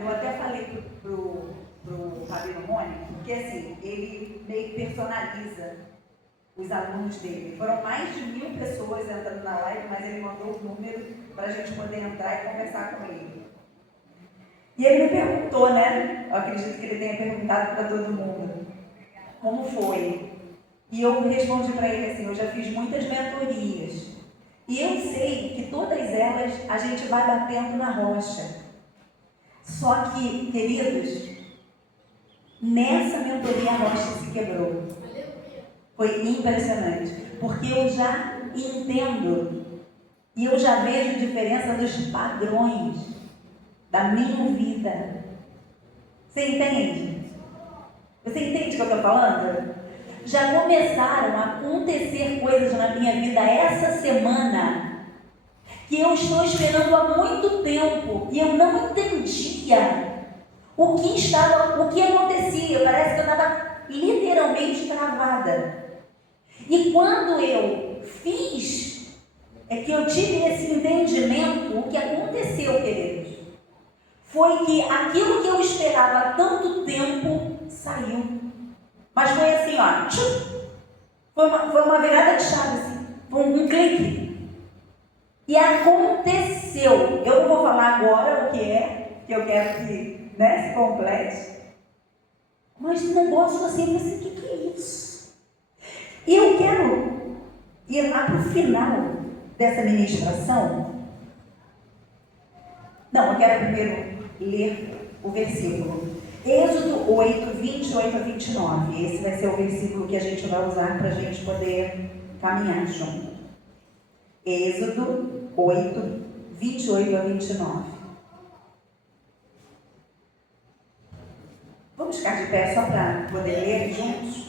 Eu até falei pro Rabino Mônica, porque assim, ele meio que personaliza os alunos dele. Foram mais de 1000 pessoas entrando na live, mas ele mandou o número para a gente poder entrar e conversar com ele. E ele me perguntou, né? Eu acredito que ele tenha perguntado para todo mundo, como foi? E eu respondi para ele assim, eu já fiz muitas mentorias. E eu sei que todas elas a gente vai batendo na rocha. Só que, queridos, nessa mentoria a rocha se quebrou. Foi impressionante. Porque eu já entendo e eu já vejo a diferença dos padrões da minha vida. Você entende? Você entende o que eu estou falando? Já começaram a acontecer coisas na minha vida essa semana que eu estou esperando há muito tempo e eu não entendia o que acontecia. Parece que eu estava literalmente travada. E quando eu fiz, é que eu tive esse entendimento. O que aconteceu, queridos, foi que aquilo que eu esperava há tanto tempo saiu. Mas foi assim, ó, tchum, foi uma virada de chave, assim, foi um clique. E aconteceu. Eu não vou falar agora o que é, que eu quero que, né, se complete. Mas o negócio assim, eu pensei, o que é isso? E eu quero ir lá para o final dessa ministração. Não, eu quero primeiro ler o versículo. Êxodo 8, 28 a 29. Esse vai ser o versículo que a gente vai usar para a gente poder caminhar junto. Êxodo 8, 28 a 29. Vamos ficar de pé só para poder ler juntos?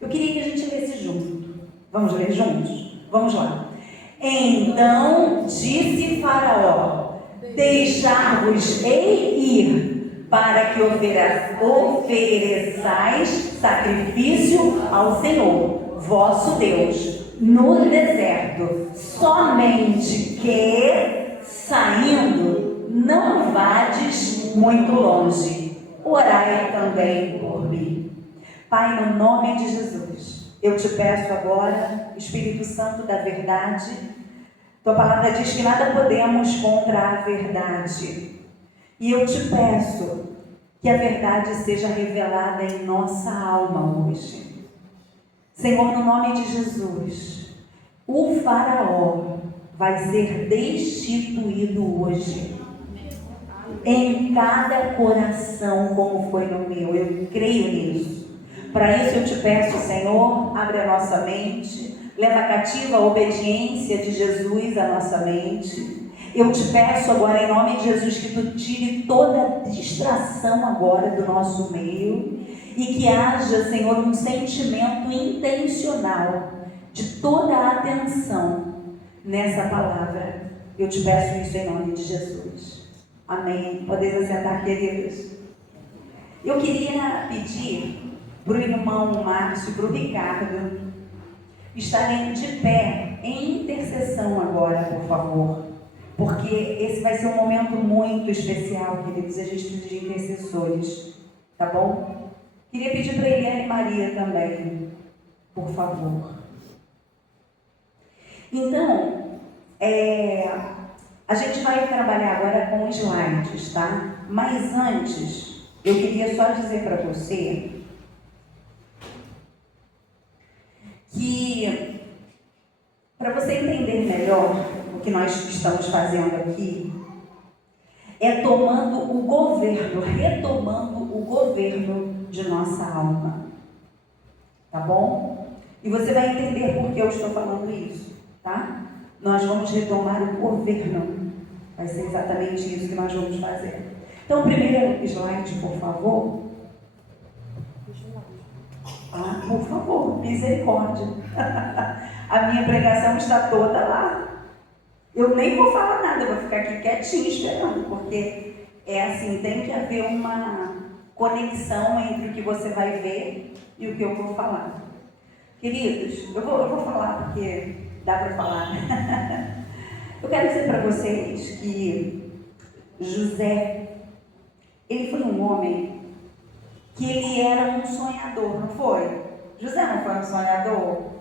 Eu queria que a gente lesse junto. Vamos ler juntos? Vamos lá. Então disse Faraó: deixar-vos-ei ir, para que ofereçais sacrifício ao Senhor, vosso Deus, no deserto, somente que, saindo, não vades muito longe. Orai também por mim. Pai, no nome de Jesus, eu te peço agora, Espírito Santo da verdade, tua palavra diz que nada podemos contra a verdade. E eu te peço que a verdade seja revelada em nossa alma hoje. Senhor, no nome de Jesus, o Faraó vai ser destituído hoje. Em cada coração, como foi no meu. Eu creio nisso. Para isso eu te peço, Senhor, abre a nossa mente, leva cativa a obediência de Jesus à nossa mente. Eu te peço agora, em nome de Jesus, que tu tire toda distração agora do nosso meio e que haja, Senhor, um sentimento intencional de toda a atenção nessa palavra. Eu te peço isso em nome de Jesus. Amém. Podeis assentar, queridos. Eu queria pedir para o irmão Márcio, para o Ricardo, estarem de pé em intercessão agora, por favor. Porque esse vai ser um momento muito especial, queridos. A gente precisa de intercessores, tá bom? Queria pedir para Eliane e Maria também, por favor. Então, a gente vai trabalhar agora com slides, tá? Mas antes, eu queria só dizer para você que, para você entender melhor o que nós estamos fazendo aqui, é retomando o governo de nossa alma, tá bom? E você vai entender por que eu estou falando isso, tá? Nós vamos retomar o governo, vai ser exatamente isso que nós vamos fazer. Então, primeiro slide, por favor. Por favor, misericórdia. A minha pregação está toda lá. Eu nem vou falar nada, eu vou ficar aqui quietinho esperando, porque é assim, tem que haver uma conexão entre o que você vai ver e o que eu vou falar. Queridos, eu vou falar porque dá para falar. Eu quero dizer para vocês que José, ele foi um homem que ele era um sonhador, não foi? José não foi um sonhador?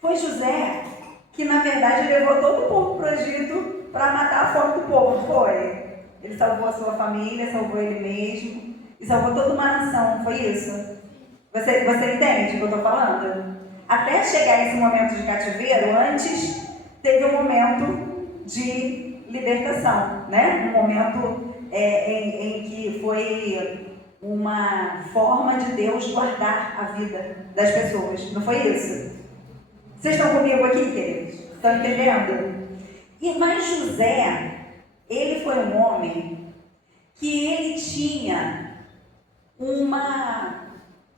Foi José que, na verdade, levou todo o povo para o Egito para matar a fome do povo, não foi? Ele salvou a sua família, salvou ele mesmo e salvou toda uma nação, não foi isso? Você entende o que eu estou falando? Até chegar esse momento de cativeiro, antes teve um momento de libertação, né? Um momento em que foi uma forma de Deus guardar a vida das pessoas, não foi isso? Vocês estão comigo aqui, queridos? Estão entendendo? Mas José, ele foi um homem que ele tinha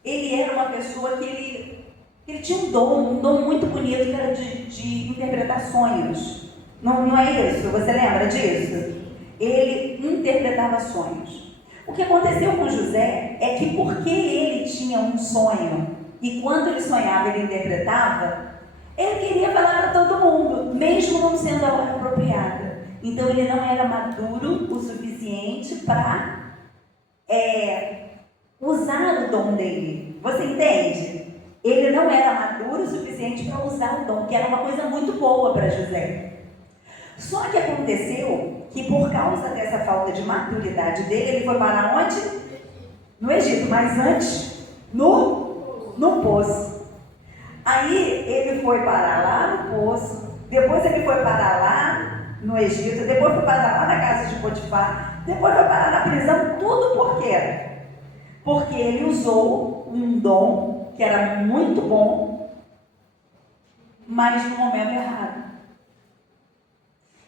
ele era uma pessoa que ele tinha um dom muito bonito, que era de interpretar sonhos. Não é isso? Você lembra disso? Ele interpretava sonhos. O que aconteceu com José é que porque ele tinha um sonho e quando ele sonhava ele interpretava, ele queria falar para todo mundo, mesmo não sendo a hora apropriada. Então ele não era maduro o suficiente para usar o dom dele. Você entende? Ele não era maduro o suficiente para usar o dom, que era uma coisa muito boa para José. Só que aconteceu que por causa dessa falta de maturidade dele, ele foi parar onde? No Egito, mas antes, no poço. Aí ele foi parar lá no poço, depois ele foi parar lá no Egito, depois foi parar lá na casa de Potifar, depois foi parar na prisão, tudo por quê? Porque ele usou um dom que era muito bom, mas no momento errado.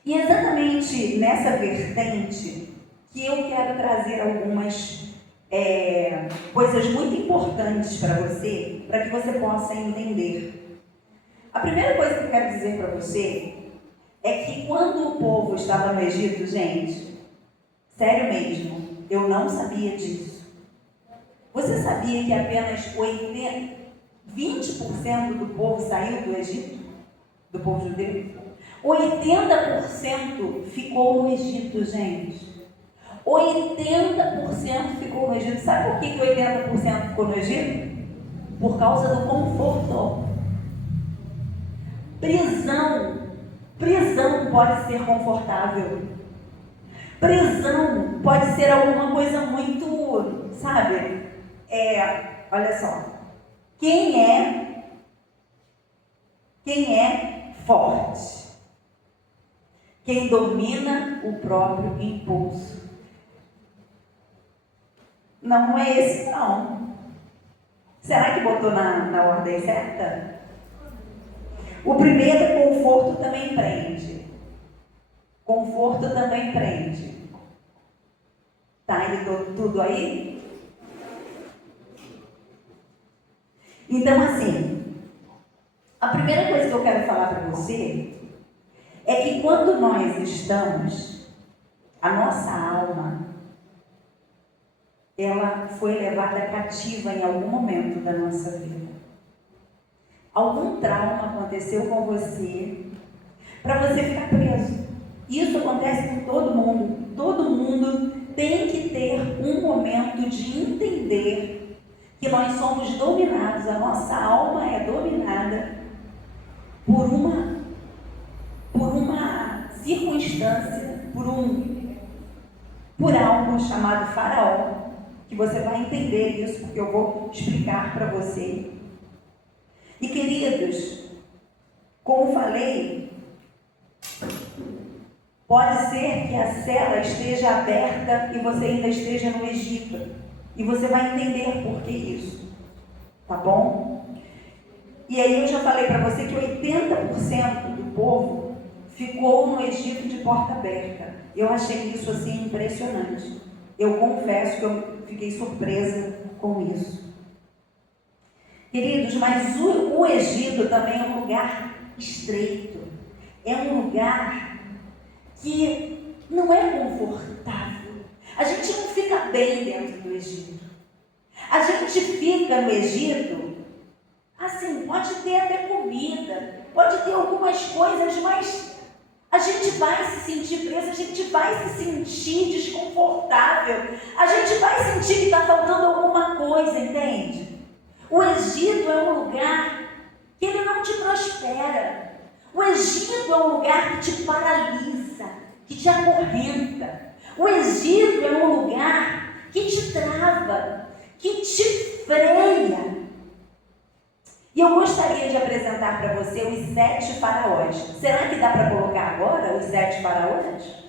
E é exatamente nessa vertente que eu quero trazer algumas coisas muito importantes para você, para que você possa entender. A primeira coisa que eu quero dizer para você é que quando o povo estava no Egito, gente, sério mesmo, eu não sabia disso. Você sabia que apenas 20% do povo saiu do Egito? Do povo judeu? 80% ficou no Egito, gente. 80% ficou no Egito. Sabe por que 80% ficou no Egito? Por causa do conforto. Prisão pode ser confortável. Prisão pode ser alguma coisa muito, sabe? Olha só. Quem é forte? Quem domina o próprio impulso. Não é esse, não. Será que botou na ordem certa? O primeiro, conforto também prende. Conforto também prende. Tá indo tudo aí? Então, assim, a primeira coisa que eu quero falar para você é que quando nós estamos, a nossa alma, ela foi levada cativa em algum momento da nossa vida. Algum trauma aconteceu com você para você ficar preso. Isso acontece com todo mundo. Todo mundo tem que ter um momento de entender que nós somos dominados, a nossa alma é dominada por uma circunstância, por algo chamado Faraó, que você vai entender isso, porque eu vou explicar para você. E queridos, como falei, pode ser que a cela esteja aberta e você ainda esteja no Egito, e você vai entender por que isso, tá bom? E aí eu já falei para você que 80% do povo ficou no Egito de porta aberta. Eu achei isso assim impressionante. Eu confesso que eu fiquei surpresa com isso. Queridos, mas o Egito também é um lugar estreito. É um lugar que não é confortável. A gente não fica bem dentro do Egito. A gente fica no Egito, assim, pode ter até comida, pode ter algumas coisas, mas vai se sentir preso, a gente vai se sentir desconfortável, a gente vai sentir que está faltando alguma coisa, entende? O Egito é um lugar que ele não te prospera. O Egito é um lugar que te paralisa, que te acorrenta. O Egito é um lugar que te trava, que te freia. E eu gostaria de apresentar para você os 7 faraós. Será que dá para colocar agora os 7 faraós?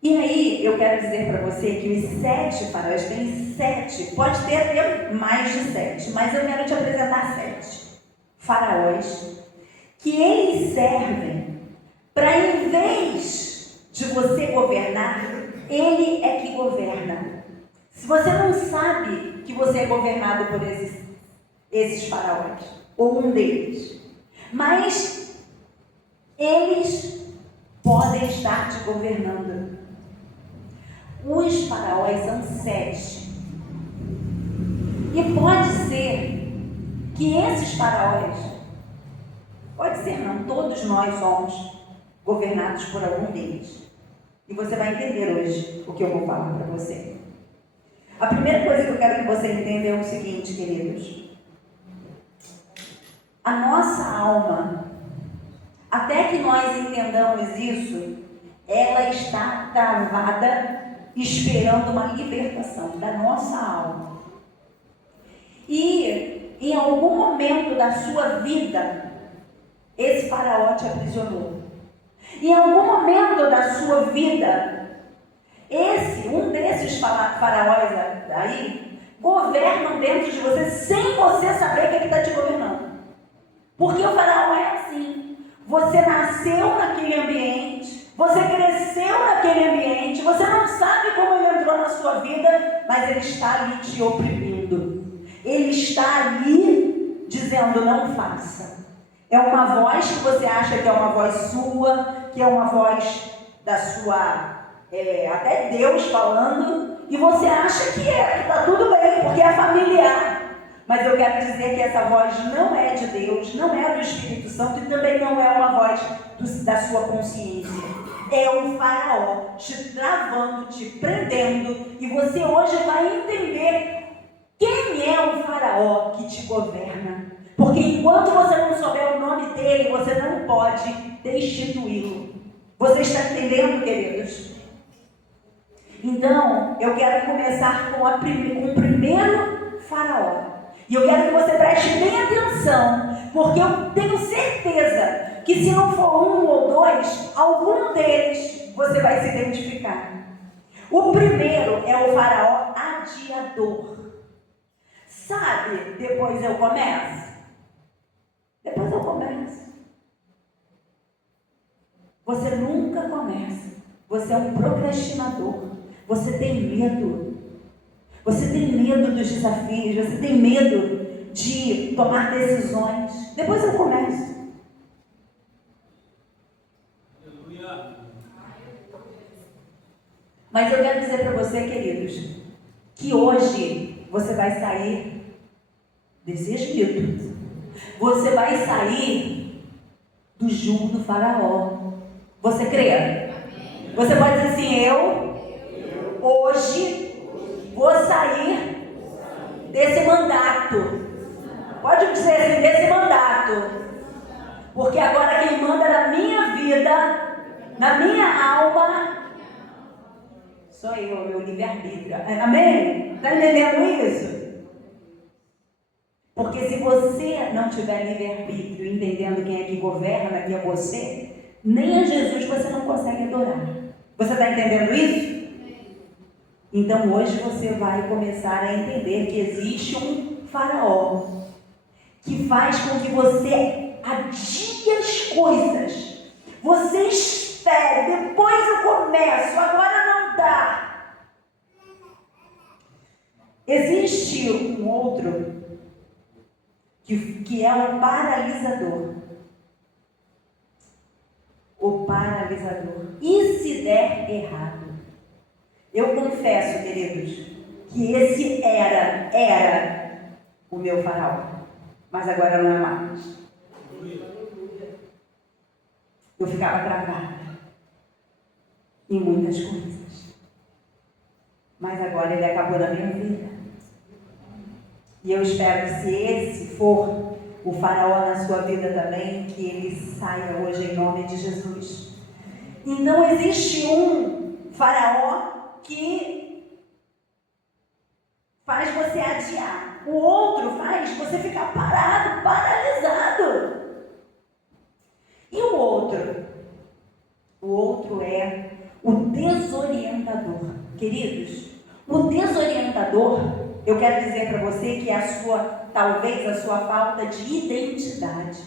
E aí, eu quero dizer para você que os 7 faraós, tem 7, pode ter até mais de 7, mas eu quero te apresentar 7 faraós que eles servem para, em vez de você governar, ele é que governa. Se você não sabe que você é governado por esses faraós, ou um deles, mas eles podem estar te governando. Os faraós são 7. E pode ser que esses faraós, pode ser não, todos nós somos governados por algum deles. E você vai entender hoje o que eu vou falar para você. A primeira coisa que eu quero que você entenda é o seguinte, queridos. A nossa alma, até que nós entendamos isso, ela está travada, esperando uma libertação da nossa alma. E em algum momento da sua vida, esse faraó te aprisionou. Em algum momento da sua vida, um desses faraós aí, governam dentro de você sem você saber que ele está te governando. Porque o faraó é assim. Você nasceu naquele ambiente, você cresceu naquele ambiente, você não sabe como ele entrou na sua vida, mas ele está ali te oprimindo. Ele está ali dizendo, não faça. É uma voz que você acha que é uma voz sua, que é uma voz da sua, até Deus falando, e você acha que está tudo bem, porque é familiar. Mas eu quero dizer que essa voz não é de Deus, não é do Espírito Santo e também não é uma voz da sua consciência. É um faraó te travando, te prendendo, e você hoje vai entender quem é o faraó que te governa. Porque enquanto você não souber o nome dele, você não pode destituí-lo. Você está entendendo, queridos? Então, eu quero começar com o primeiro faraó. E eu quero que você preste bem atenção, porque eu tenho certeza que se não for um ou dois, algum deles você vai se identificar. O primeiro é o faraó adiador. Sabe, depois eu começo. Você nunca começa. Você é um procrastinador. Você tem medo. Você tem medo dos desafios. Você tem medo de tomar decisões. Depois eu começo. Mas eu quero dizer para você, queridos, que hoje você vai sair desse Egito. Você vai sair do jugo do faraó. Você crê? Você pode dizer assim, eu hoje vou sair desse mandato. Pode dizer assim, desse mandato. Porque agora quem manda na minha vida, na minha alma, sou eu, meu livre-arbítrio. Amém? Está entendendo isso? Porque se você não tiver livre-arbítrio, entendendo quem é que governa, quem é você, nem a Jesus você não consegue adorar. Você está entendendo isso? Então hoje você vai começar a entender que existe um faraó que faz com que você adie as coisas. Você espere, depois eu começo, agora não dá. Existe um outro que é o paralisador. O paralisador. E se der errado? Eu confesso, queridos, que esse era o meu faraó. Mas agora não é mais. eu ficava travada em muitas coisas. Mas agora ele acabou na minha vida. E eu espero que, se esse for o faraó na sua vida também, que ele saia hoje em nome de Jesus. E não existe um faraó que faz você adiar. O outro faz você ficar parado, paralisado. E o outro? O outro é o desorientador. Queridos, o desorientador, eu quero dizer para você que é talvez a sua falta de identidade.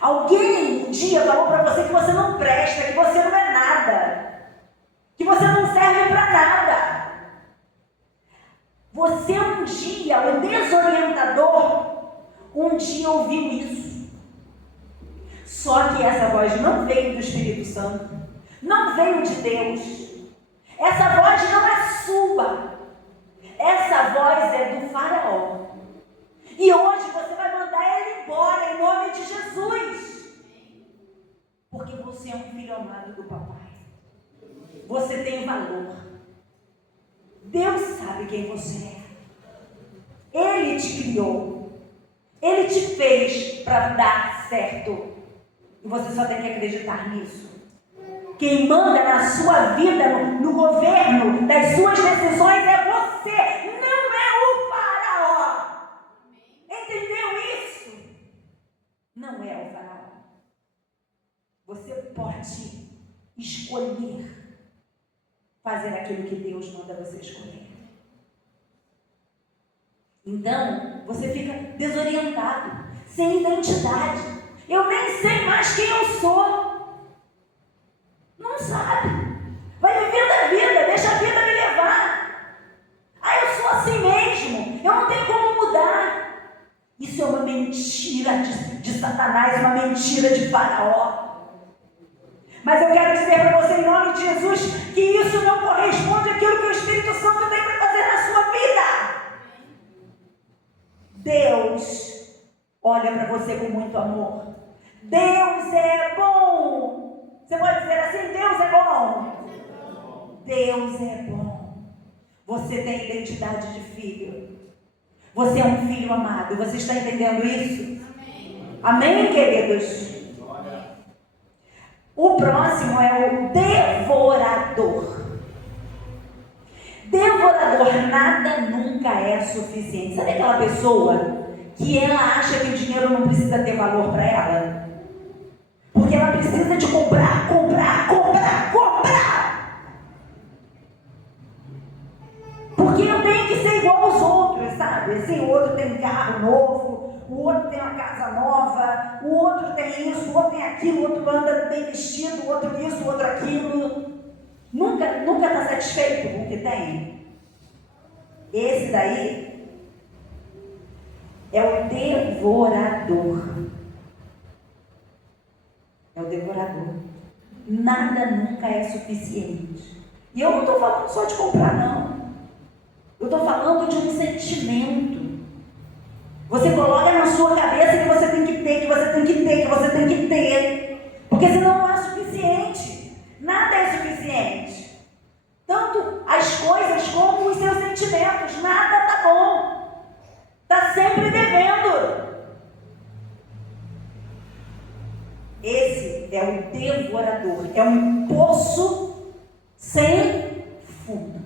Alguém um dia falou para você que você não presta, que você não é nada, que você não serve para nada. Você um dia, o desorientador, um dia ouviu isso. Só que essa voz não veio do Espírito Santo, não veio de Deus. Essa voz não é sua. Essa voz é do faraó. E hoje você vai mandar ele embora em nome de Jesus. Porque você é um filho amado do papai. Você tem valor. Deus sabe quem você é. Ele te criou. Ele te fez para dar certo. E você só tem que acreditar nisso. Quem manda na sua vida, no governo das suas decisões é você, não é o faraó. Entendeu isso? Não é o faraó. Você pode escolher fazer aquilo que Deus manda você escolher. Então, você fica desorientado, sem identidade. Eu nem sei mais quem eu sou. Não sabe. Vai vivendo a vida, deixa a vida me levar. Eu sou assim mesmo, eu não tenho como mudar. Isso é uma mentira de Satanás, uma mentira de faraó. Mas eu quero dizer para você, em nome de Jesus, que isso não corresponde àquilo que o Espírito Santo tem para fazer na sua vida. Deus olha para você com muito amor. Deus é bom. Você pode dizer assim: Deus é bom. Deus é bom. Você tem identidade de filho. Você é um filho amado. Você está entendendo isso? Amém, queridos? O próximo é o devorador. Devorador, nada nunca é suficiente. Sabe aquela pessoa que ela acha que o dinheiro não precisa ter valor para ela? Porque ela precisa de comprar. Porque eu tenho que ser igual aos outros, sabe? Assim, o outro tem um carro novo, o outro tem uma casa nova, o outro tem isso, o outro tem aquilo, o outro anda bem vestido, o outro isso, o outro aquilo. Nunca está satisfeito com o que tem. Esse daí é o devorador. É o devorador. Nada nunca é suficiente. E eu não estou falando só de comprar, não. Eu estou falando de um sentimento. Você coloca na sua cabeça que você tem que ter, que você tem que ter, que você tem que ter. Porque senão não é suficiente. Nada é suficiente. Tanto as coisas como os seus sentimentos. Nada está bom. Está sempre devendo. Esse é o devorador. É um poço sem fundo.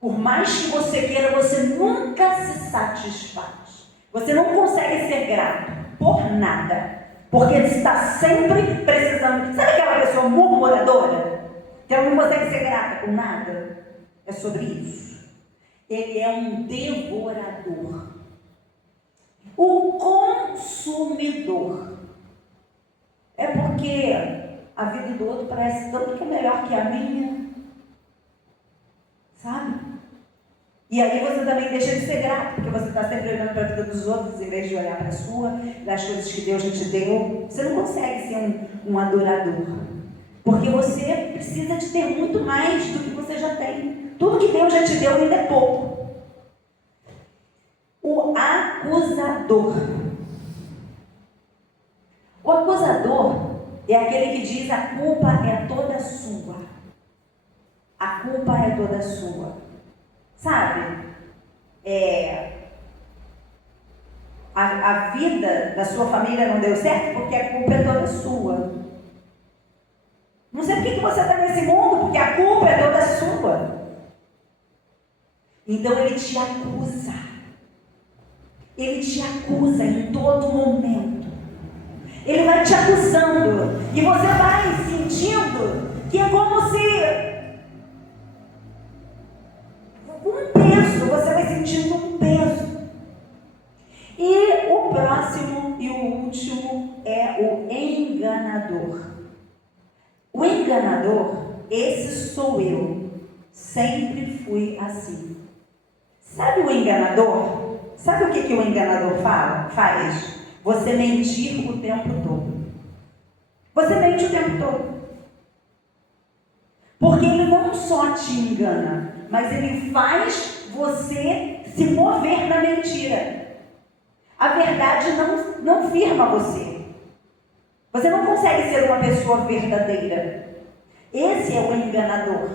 Por mais que você queira, você nunca se satisfaz. Você não consegue ser grato por nada. Porque está sempre precisando. Sabe aquela pessoa murmuradora? Que ela não consegue ser grata por nada? É sobre isso. Ele é um devorador. O consumidor. É porque a vida do outro parece tanto que é melhor que a minha. Sabe? E aí você também deixa de ser grato, porque você está sempre olhando para a vida dos outros, em vez de olhar para a sua, das coisas que Deus já te deu. Você não consegue ser um adorador. Porque você precisa de ter muito mais do que você já tem. Tudo que Deus já te deu ainda é pouco. O acusador. O acusador é aquele que diz: a culpa é toda sua. A culpa é toda sua. Sabe? A vida da sua família não deu certo porque a culpa é toda sua. Não sei por que você está nesse mundo, porque a culpa é toda sua. Então ele te acusa. Ele te acusa em todo momento. Ele vai te acusando. E você vai sentindo que é como se um peso, você vai sentindo um peso. E o próximo e o último é o enganador. O enganador, esse sou eu. Sempre fui assim. Sabe o enganador? Sabe o que o enganador faz? Você mentir o tempo todo. Você mente o tempo todo. Porque ele não só te engana, mas ele faz você se mover na mentira. A verdade não firma você. Você não consegue ser uma pessoa verdadeira. Esse é o enganador.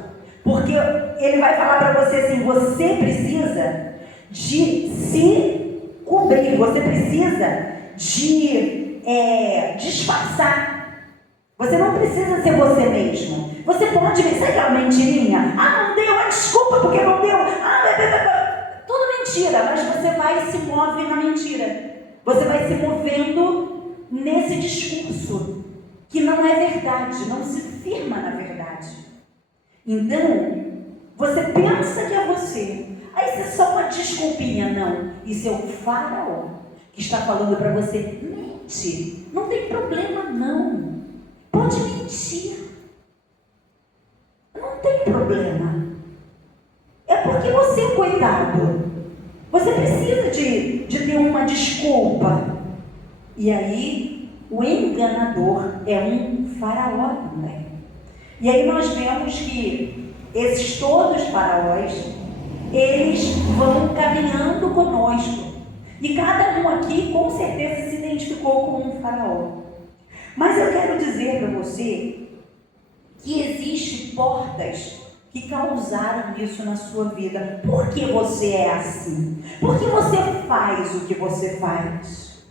Porque ele vai falar para você assim: você precisa de se cobrir, você precisa de disfarçar. Você não precisa ser você mesmo. Você pode ver, sabe aquela mentirinha? Ah, não deu, desculpa porque não deu. Tudo mentira, mas você vai e se move na mentira. Você vai se movendo nesse discurso que não é verdade, não se firma na verdade. Então, você pensa que é você. Aí isso é só uma desculpinha, não. Isso é o faraó que está falando para você: mente, não tem problema não. Pode mentir. Não tem problema. É porque você, coitado, você precisa de ter uma desculpa. E aí, o enganador é um faraó também. E aí nós vemos que esses todos faraós, eles vão caminhando conosco. E cada um aqui, com certeza, se identificou como um faraó. Mas eu quero dizer para você que existem portas que causaram isso na sua vida. Por que você é assim? Por que você faz o que você faz?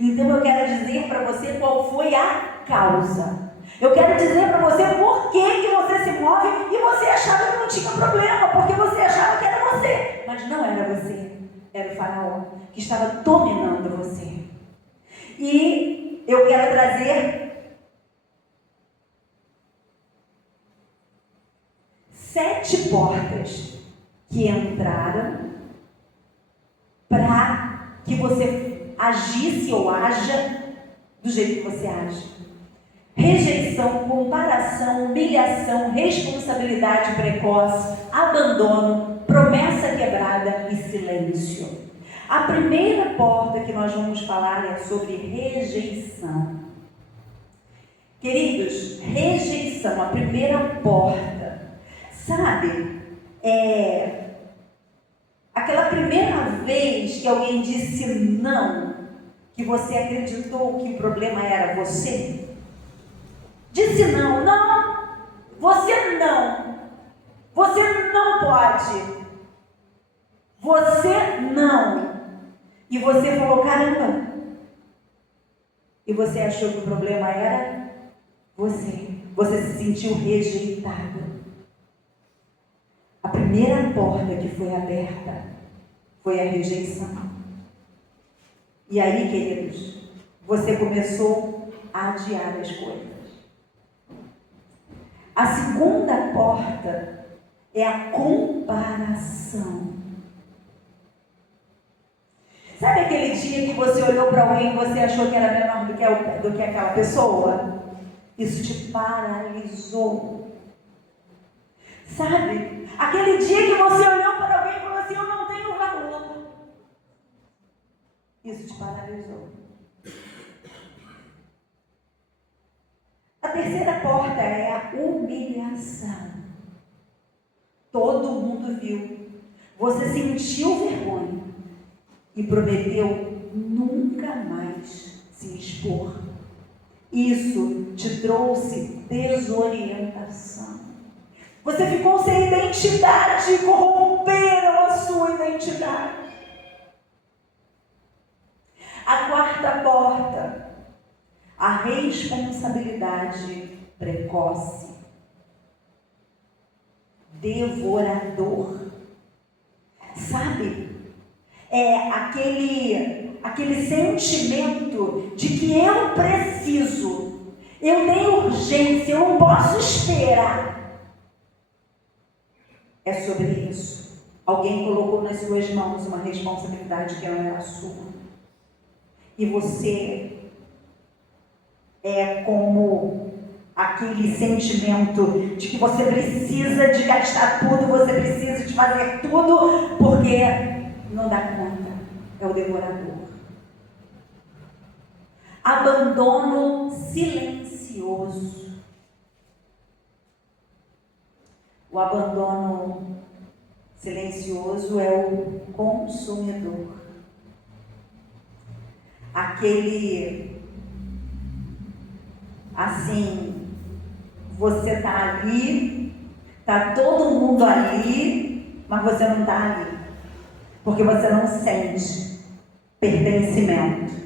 Então eu quero dizer para você qual foi a causa. Eu quero dizer para você por que você se move e você achava que não tinha problema, porque você achava que era você. Mas não era você, era o faraó que estava dominando você. E eu quero trazer 7 portas que entraram para que você agisse ou haja do jeito que você age. Rejeição, comparação, humilhação, responsabilidade precoce, abandono, promessa quebrada e silêncio. A primeira porta que nós vamos falar é sobre rejeição. Queridos, rejeição, a primeira porta. Sabe, aquela primeira vez que alguém disse não, que você acreditou que o problema era você? Disse não, você não pode, você não. E você falou: caramba. E você achou que o problema era você se sentiu rejeitado. A primeira porta que foi aberta foi a rejeição. E aí, queridos, você começou a adiar as coisas. A segunda porta é a comparação. Sabe aquele dia que você olhou para alguém e você achou que era menor do que aquela pessoa? Isso te paralisou. Sabe? Aquele dia que você olhou para alguém e falou assim: eu não tenho valor. Isso te paralisou. A terceira porta é a humilhação. Todo mundo viu. Você sentiu vergonha e prometeu nunca mais se expor. Isso te trouxe desorientação. Você ficou sem identidade, corromperam a sua identidade. A quarta porta, a responsabilidade precoce. Devorador. Sabe? É aquele sentimento de que eu preciso, eu tenho urgência, eu não posso esperar. É sobre isso. Alguém colocou nas suas mãos uma responsabilidade que não era sua. E você é como aquele sentimento de que você precisa de gastar tudo, você precisa de fazer tudo, porque não dá conta. É o devorador. Abandono silencioso. O abandono silencioso é o consumidor. Aquele, assim, você está ali, está todo mundo ali, mas você não está ali, porque você não sente pertencimento.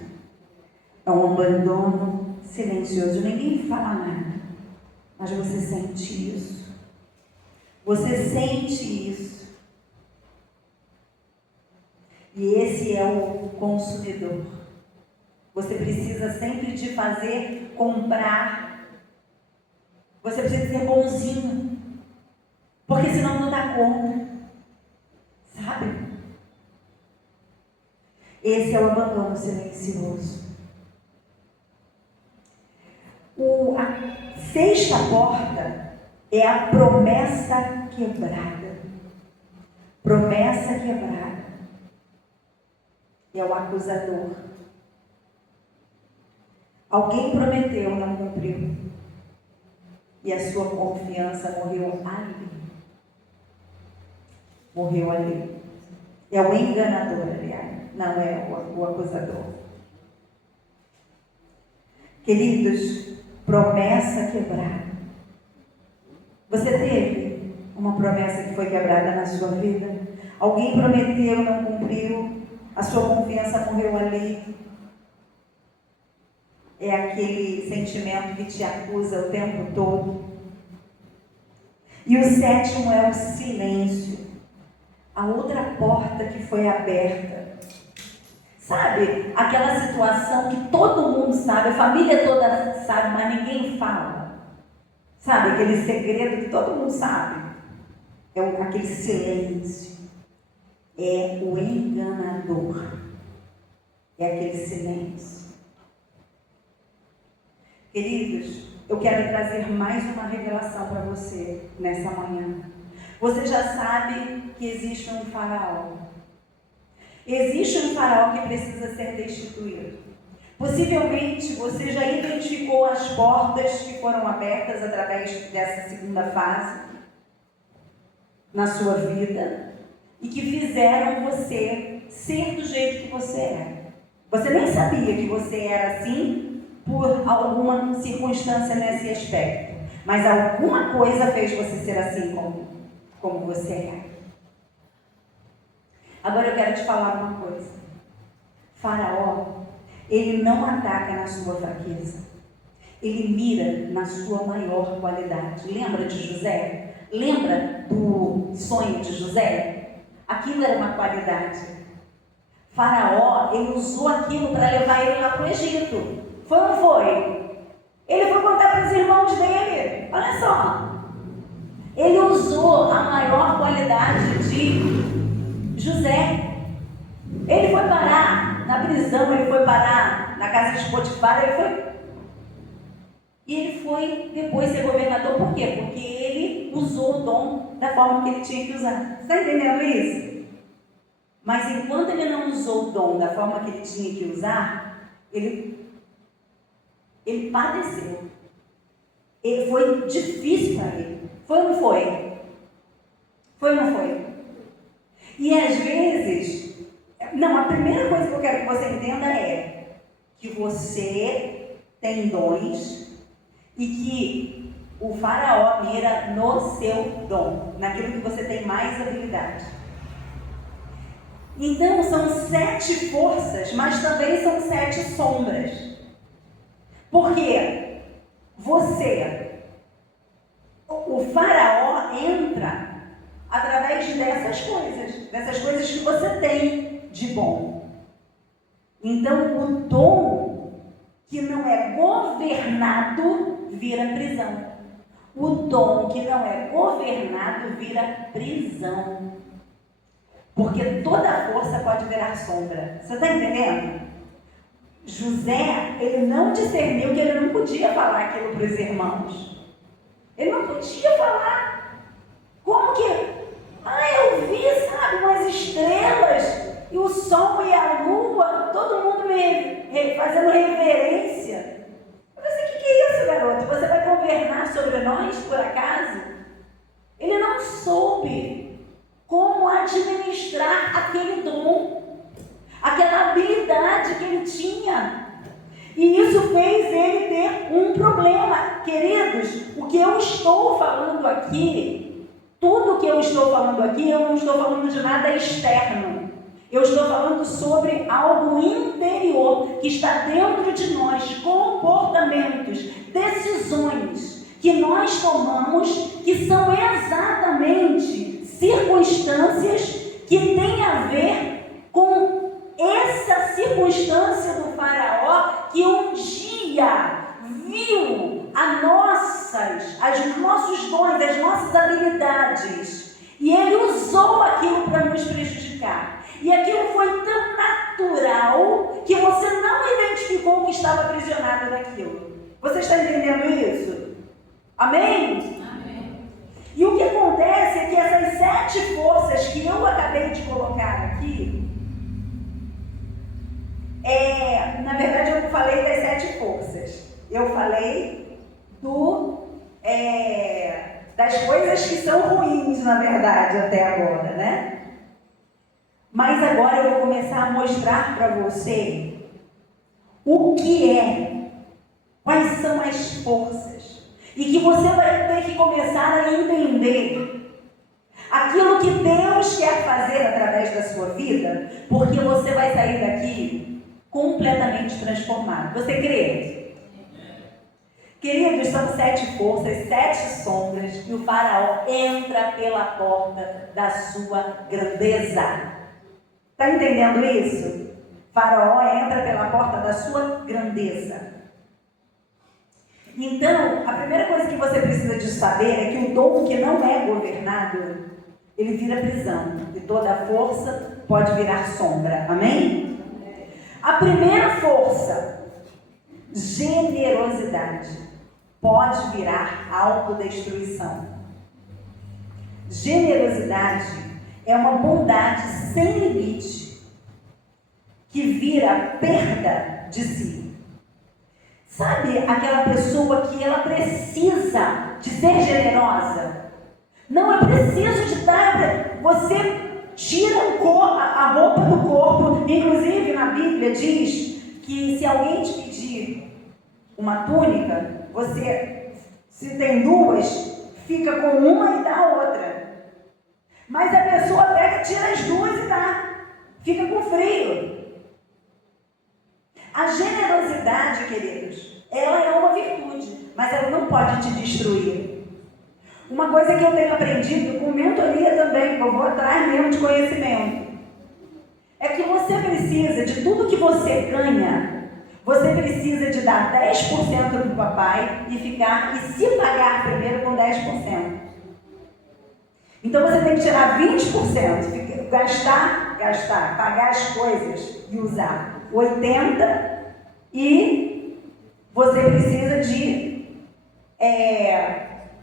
É um abandono silencioso. Ninguém fala nada, mas você sente isso. Você sente isso. E esse é o consumidor. Você precisa sempre de fazer comprar. Você precisa ser bonzinho, porque senão não dá conta. Sabe? Esse é o abandono silencioso. A sexta porta é a promessa quebrada. Promessa quebrada. É o acusador. Alguém prometeu, não cumpriu. E a sua confiança morreu ali. Morreu ali. É o enganador, aliás. Não é o acusador. Queridos, promessa quebrada. Você teve uma promessa que foi quebrada na sua vida? Alguém prometeu, não cumpriu. A sua confiança morreu ali. É aquele sentimento que te acusa o tempo todo. E o sétimo é o silêncio. A outra porta que foi aberta. Sabe? Aquela situação que todo mundo sabe, a família toda sabe, mas ninguém fala. Sabe? Aquele segredo que todo mundo sabe. É aquele silêncio. É o enganador. É aquele silêncio. Queridos, eu quero trazer mais uma revelação para você nessa manhã. Você já sabe que existe um faraó. Existe um faraó que precisa ser destituído. Possivelmente você já identificou as portas que foram abertas através dessa segunda fase na sua vida e que fizeram você ser do jeito que você é. Você nem sabia que você era assim por alguma circunstância nesse aspecto, mas alguma coisa fez você ser assim como você é. Agora eu quero te falar uma coisa. Faraó, ele não ataca na sua fraqueza. Ele mira na sua maior qualidade. Lembra de José? Lembra do sonho de José? Aquilo era uma qualidade. Faraó, ele usou aquilo para levar ele lá para o Egito. Foi ou não foi? Ele foi contar para os irmãos dele. Olha só. Ele usou a maior qualidade de José. Ele foi parar na prisão, ele foi parar na casa de Potifar, E ele foi depois ser governador, por quê? Porque ele usou o dom da forma que ele tinha que usar. Você está entendendo isso? Mas enquanto ele não usou o dom da forma que ele tinha que usar, ele padeceu. Foi difícil para ele. Foi ou não foi? Foi ou não foi? E às vezes, a primeira coisa que eu quero que você entenda é que você tem dons e que o faraó mira no seu dom, naquilo que você tem mais habilidade. Então são 7 forças, mas também são 7 sombras. Porque o faraó entra através dessas coisas que você tem de bom. Então o dom que não é governado vira prisão. O dom que não é governado vira prisão. Porque toda força pode virar sombra. Você está entendendo? José, ele não discerniu que ele não podia falar aquilo para os irmãos. Ele não podia falar. Como que? Eu vi, sabe, umas estrelas, e o sol e a lua, todo mundo me fazendo reverência. Eu pensei, o que é isso, garoto? Você vai governar sobre nós, por acaso? Ele não soube como administrar aquele dom, aquela habilidade que ele tinha. E isso fez ele ter um problema. Queridos, o que eu estou falando aqui, tudo que eu estou falando aqui, eu não estou falando de nada externo. Eu estou falando sobre algo interior que está dentro de nós, comportamentos, decisões que nós tomamos, que são exatamente circunstâncias que têm a ver com essa circunstância do faraó, que um dia viu os nossos dons, as nossas habilidades, e ele usou aquilo para nos prejudicar. E aquilo foi tão natural que você não identificou que estava aprisionado naquilo. Você está entendendo isso? Amém? E o que acontece é que essas 7 forças que eu acabei de colocar aqui, na verdade eu não falei das 7 forças, eu falei das coisas que são ruins, na verdade, até agora, né? Mas agora eu vou começar a mostrar para você o que quais são as forças. E que você vai ter que começar a entender aquilo que Deus quer fazer através da sua vida, porque você vai sair daqui completamente transformado. Você crê? Queridos, são 7 forças, 7 sombras, e o faraó entra pela porta da sua grandeza. Está entendendo isso? Faraó entra pela porta da sua grandeza. Então, a primeira coisa que você precisa de saber é que o dom que não é governado, ele vira prisão. E toda força pode virar sombra. Amém? A primeira força, generosidade, pode virar autodestruição. Generosidade é uma bondade sem limite, que vira perda de si. Sabe aquela pessoa que ela precisa de ser generosa? Não é preciso de dar, você tira a roupa do corpo. Inclusive na Bíblia diz que se alguém te pedir uma túnica, você, se tem 2, fica com uma e dá a outra. Mas a pessoa pega, tira as 2 e dá, fica com frio. A generosidade, queridos, ela é uma virtude, mas ela não pode te destruir. Uma coisa que eu tenho aprendido com mentoria também, que eu vou atrás mesmo de conhecimento, é que você precisa de tudo que você ganha, você precisa de dar 10% para o papai e se pagar primeiro com 10%. Então você tem que tirar 20%, gastar, pagar as coisas e usar 80%, e você precisa de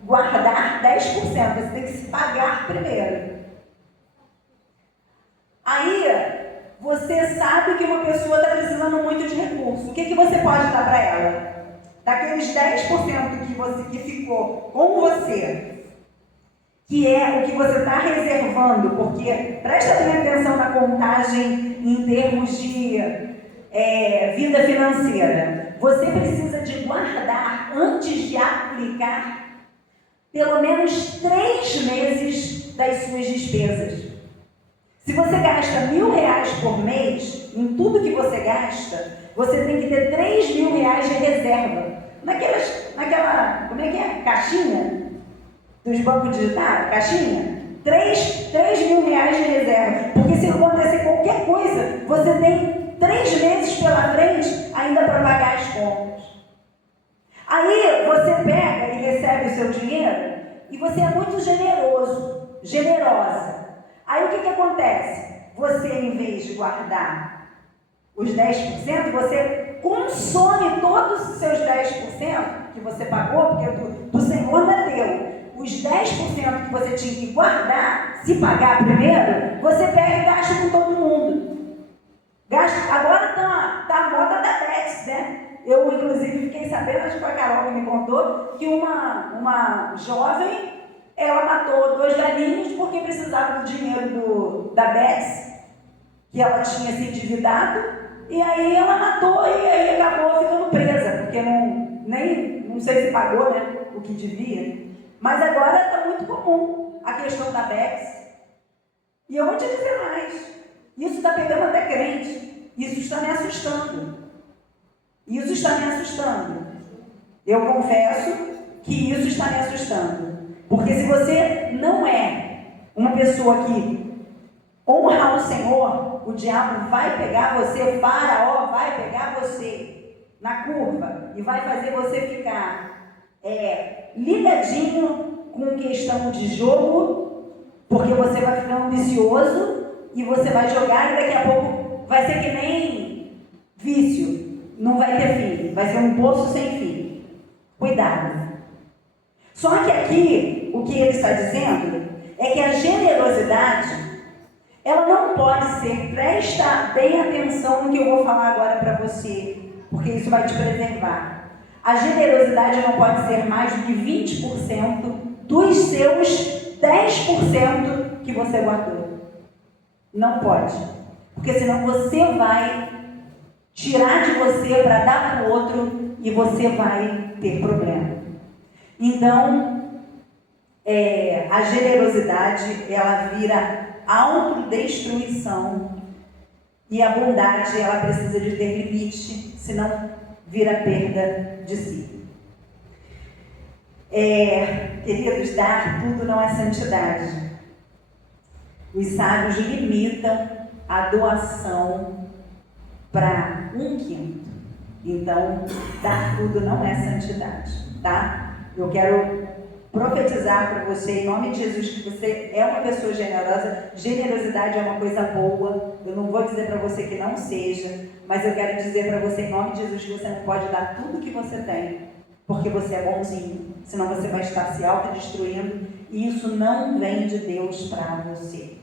guardar 10%, você tem que se pagar primeiro. Aí, você sabe que uma pessoa está precisando muito de recurso. O que você pode dar para ela? Daqueles 10% que ficou com você, que é o que você está reservando, porque presta bem atenção na contagem em termos de vida financeira. você precisa de guardar, antes de aplicar, pelo menos 3 meses das suas despesas. Se você gasta R$1.000 por mês, em tudo que você gasta, você tem que ter R$3.000 de reserva. Naquela, como é que é? Caixinha dos bancos digitais? Caixinha? R$3.000 de reserva. Porque se acontecer qualquer coisa, você tem 3 meses pela frente ainda para pagar as contas. Aí você pega e recebe o seu dinheiro e você é muito generosa. Aí o que acontece? Você, em vez de guardar os 10%, você consome todos os seus 10% que você pagou, porque do Senhor não é teu. Os 10% que você tinha que guardar, se pagar primeiro, você pega e gasta com todo mundo. Agora tá a moda da Betsy, né? Eu, inclusive, fiquei sabendo, acho que foi a Carol que me contou, que uma jovem, ela matou 2 galinhos porque precisava do dinheiro da Betsy, que ela tinha se endividado, e aí ela matou e aí acabou ficando presa, porque não sei se pagou, né, o que devia. Mas agora está muito comum a questão da Betsy. E eu vou te dizer mais, isso está pegando até crente, isso está me assustando. Isso está me assustando. Eu confesso que isso está me assustando. Porque se você não é uma pessoa que honra o Senhor, o diabo vai pegar você, Faraó vai pegar você na curva e vai fazer você ficar ligadinho com questão de jogo, porque você vai ficar ambicioso e você vai jogar e daqui a pouco vai ser que nem vício. Não vai ter fim, vai ser um poço sem fim. Cuidado. Só que aqui, o que ele está dizendo é que a generosidade, ela não pode ser, presta bem atenção no que eu vou falar agora para você, porque isso vai te preservar. A generosidade não pode ser mais do que 20% dos seus 10% que você guardou. Não pode. Porque senão você vai tirar de você para dar para o outro e você vai ter problema. Então, a generosidade, ela vira autodestruição e a bondade, ela precisa de ter limite, senão vira perda de si. Queridos, dar tudo não é santidade. Os sábios limitam a doação para 1/5. Então, dar tudo não é santidade, tá? Eu quero profetizar para você, em nome de Jesus, que você é uma pessoa generosa. Generosidade é uma coisa boa. Eu não vou dizer para você que não seja, mas eu quero dizer para você, em nome de Jesus, que você não pode dar tudo que você tem, porque você é bonzinho. Senão você vai estar se autodestruindo e isso não vem de Deus para você.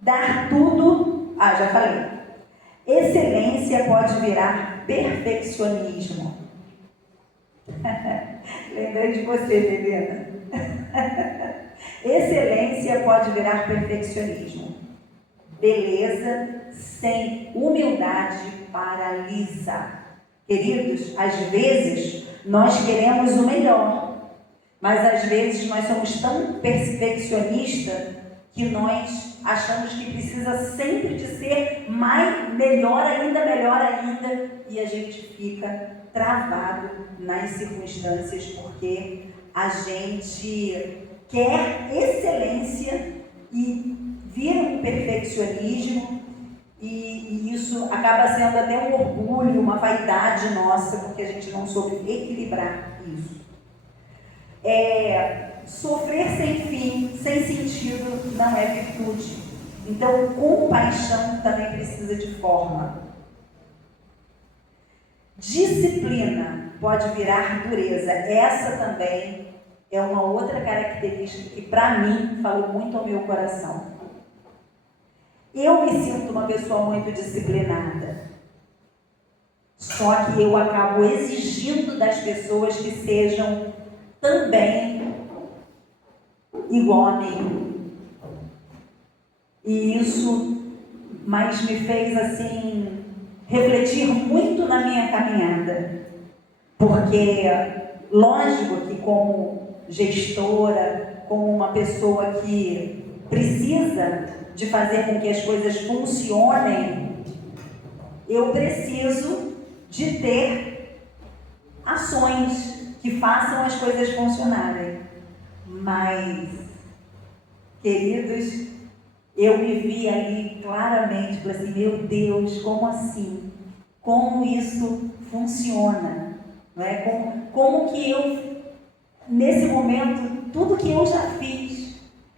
Dar tudo... já falei. Excelência pode virar perfeccionismo. Lembrei de você, Helena. Excelência pode virar perfeccionismo. Beleza sem humildade paralisa. Queridos, às vezes nós queremos o melhor, mas às vezes nós somos tão perfeccionistas que nós achamos que precisa sempre de ser melhor ainda, e a gente fica travado nas circunstâncias porque a gente quer excelência e vira um perfeccionismo e isso acaba sendo até um orgulho, uma vaidade nossa, porque a gente não soube equilibrar isso. Sofrer sem fim, sem sentido, não é virtude. Então, compaixão também precisa de forma. Disciplina pode virar dureza. Essa também é uma outra característica que, para mim, falou muito ao meu coração. Eu me sinto uma pessoa muito disciplinada. Só que eu acabo exigindo das pessoas que sejam também igual a mim. E isso mais me fez assim refletir muito na minha caminhada, porque, lógico que como gestora, como uma pessoa que precisa de fazer com que as coisas funcionem, eu preciso de ter ações que façam as coisas funcionarem. Mas, queridos, eu me vi ali claramente, falei assim, meu Deus, como assim? Como isso funciona? Não é? Como que eu, nesse momento, tudo que eu já fiz,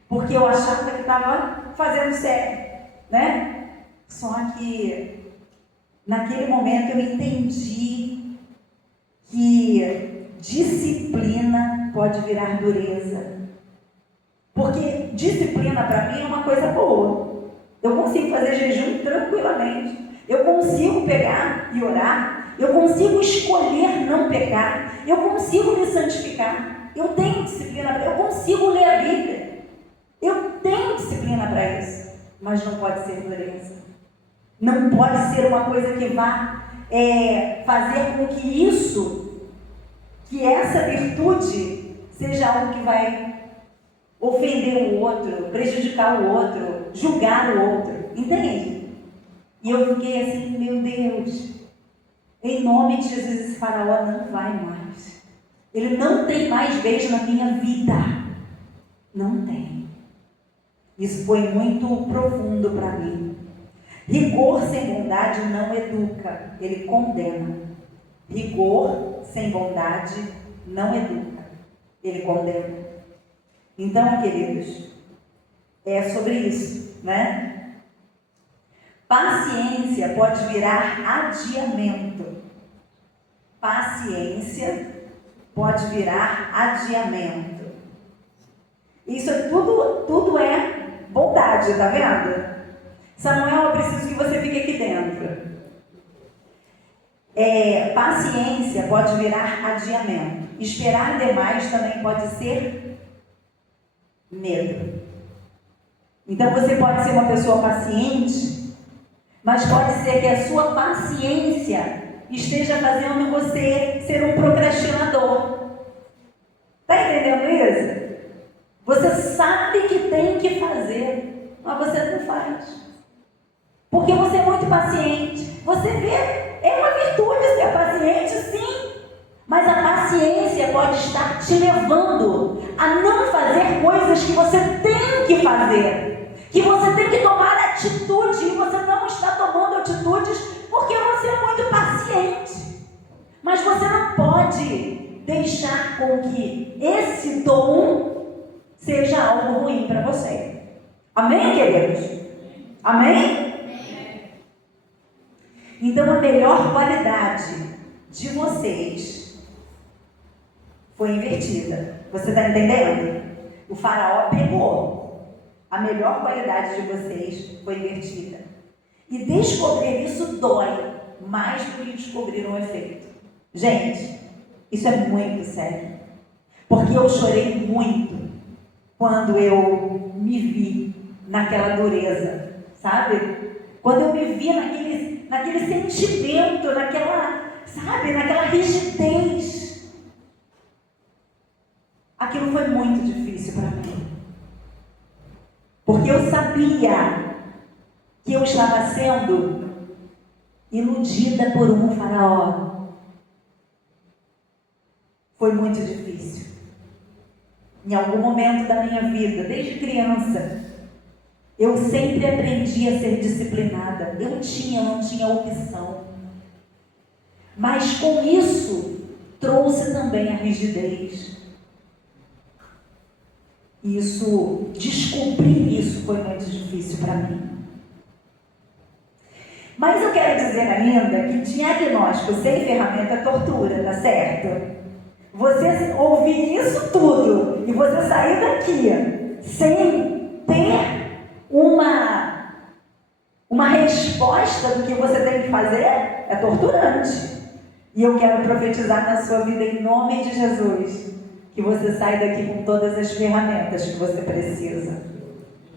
porque eu achava que estava fazendo certo, né? Só que, naquele momento, eu entendi que disciplina pode virar dureza. Porque disciplina para mim é uma coisa boa. Eu consigo fazer jejum tranquilamente. Eu consigo pegar e orar. Eu consigo escolher não pecar. Eu consigo me santificar. Eu tenho disciplina. Eu consigo ler a Bíblia. Eu tenho disciplina para isso. Mas não pode ser dureza. Não pode ser uma coisa que vá fazer com que isso, que essa virtude, seja algo que vai ofender o outro, prejudicar o outro, julgar o outro, entende? E eu fiquei assim, meu Deus, em nome de Jesus, esse faraó não vai mais, ele não tem mais vez na minha vida, não tem. Isso foi muito profundo para mim. Rigor sem bondade não educa, ele condena. Rigor sem bondade não educa, ele condena. Então, queridos, é sobre isso, né? Paciência pode virar adiamento. Paciência pode virar adiamento. Isso é tudo é bondade, tá vendo? Samuel, eu preciso que você fique aqui dentro. Paciência pode virar adiamento. Esperar demais também pode ser medo. Então você pode ser uma pessoa paciente, mas pode ser que a sua paciência esteja fazendo você ser um procrastinador. Está entendendo isso? Você sabe que tem que fazer, mas você não faz. Porque você é muito paciente. Você vê, é uma virtude ser paciente, sim. Mas a paciência pode estar te levando a não fazer coisas que você tem que fazer. Que você tem que tomar atitude e você não está tomando atitudes porque você é muito paciente. Mas você não pode deixar com que esse dom seja algo ruim para você. Amém, queridos? Amém? Então a melhor qualidade de vocês foi invertida. Você está entendendo? O faraó pegou. A melhor qualidade de vocês foi invertida. E descobrir isso dói mais do que descobrir um efeito. Gente, isso é muito sério. Porque eu chorei muito quando eu me vi naquela dureza, sabe? Quando eu me vi naquele sentimento, naquela rigidez. Aquilo foi muito difícil para mim. Porque eu sabia que eu estava sendo iludida por um faraó. Foi muito difícil. Em algum momento da minha vida, desde criança, eu sempre aprendi a ser disciplinada. Eu não tinha opção. Mas com isso, trouxe também a rigidez. Descobrir isso foi muito difícil para mim. Mas eu quero dizer ainda que diagnóstico sem ferramenta é tortura, tá certo? Você ouvir isso tudo e você sair daqui sem ter uma resposta do que você tem que fazer é torturante. E eu quero profetizar na sua vida em nome de Jesus, que você saia daqui com todas as ferramentas que você precisa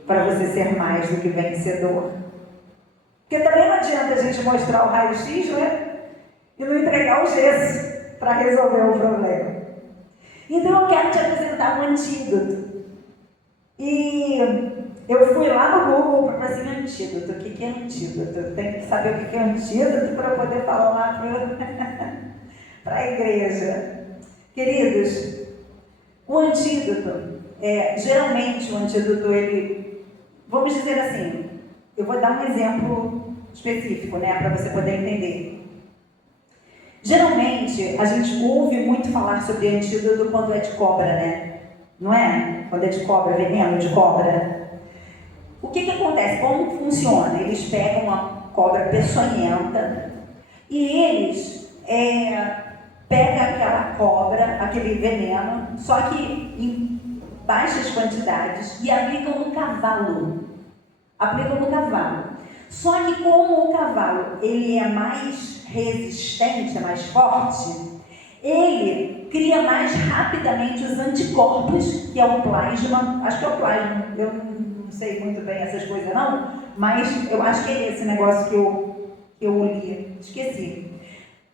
para você ser mais do que vencedor. Porque também não adianta a gente mostrar o raio-x, né? E não entregar o gesso para resolver o problema. Então eu quero te apresentar um antídoto. E eu fui lá no Google para fazer um antídoto. O que é antídoto? Eu tenho que saber o que é antídoto para poder falar lá para a igreja. Queridos, o antídoto, geralmente o antídoto, ele, vamos dizer assim, eu vou dar um exemplo específico, né, para você poder entender. Geralmente, a gente ouve muito falar sobre antídoto quando é de cobra, né? Não é? Quando é de cobra, veneno de cobra. O que acontece? Como funciona? Eles pegam uma cobra peçonhenta e eles pegam aquela cobra, aquele veneno, só que em baixas quantidades e aplicam no cavalo. Só que como o cavalo ele é mais resistente, é mais forte, ele cria mais rapidamente os anticorpos, que é o plasma, acho que é o plasma, eu não sei muito bem essas coisas não, mas eu acho que é esse negócio que eu li, esqueci.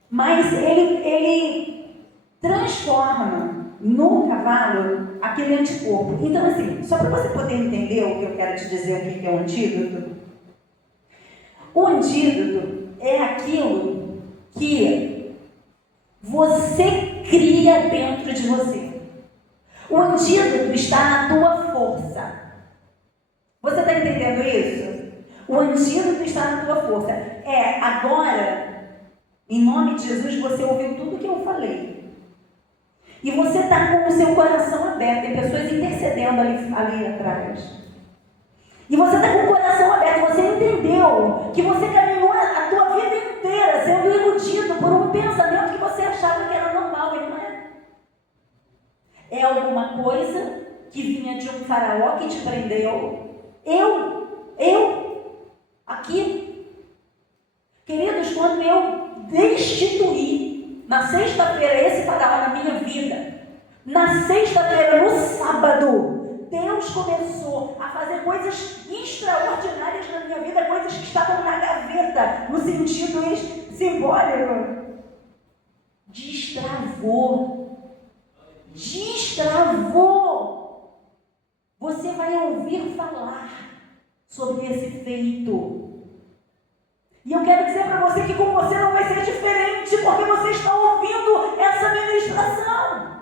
Mas ele transforma no cavalo aquele anticorpo. Então assim, só para você poder entender o que eu quero te dizer, o que é um antídoto, o antídoto é aquilo que você cria dentro de você. O antídoto está na tua força. Você está entendendo isso? O antídoto está na tua força. Agora, em nome de Jesus, você ouviu tudo que eu falei. E você está com o seu coração aberto. Tem pessoas intercedendo ali atrás. E você está com o coração aberto, você entendeu que você caminhou a tua vida inteira sendo iludido por um pensamento que você achava que era normal, e não é. É alguma coisa que vinha de um faraó que te prendeu. Aqui. Queridos, quando eu destituí, na sexta-feira, esse faraó na minha vida, na sexta-feira, no sábado, Deus começou a fazer coisas extraordinárias na minha vida, coisas que estavam na gaveta, no sentido simbólico. Destravou. Você vai ouvir falar sobre esse feito. E eu quero dizer para você que com você não vai ser diferente, porque você está ouvindo essa ministração.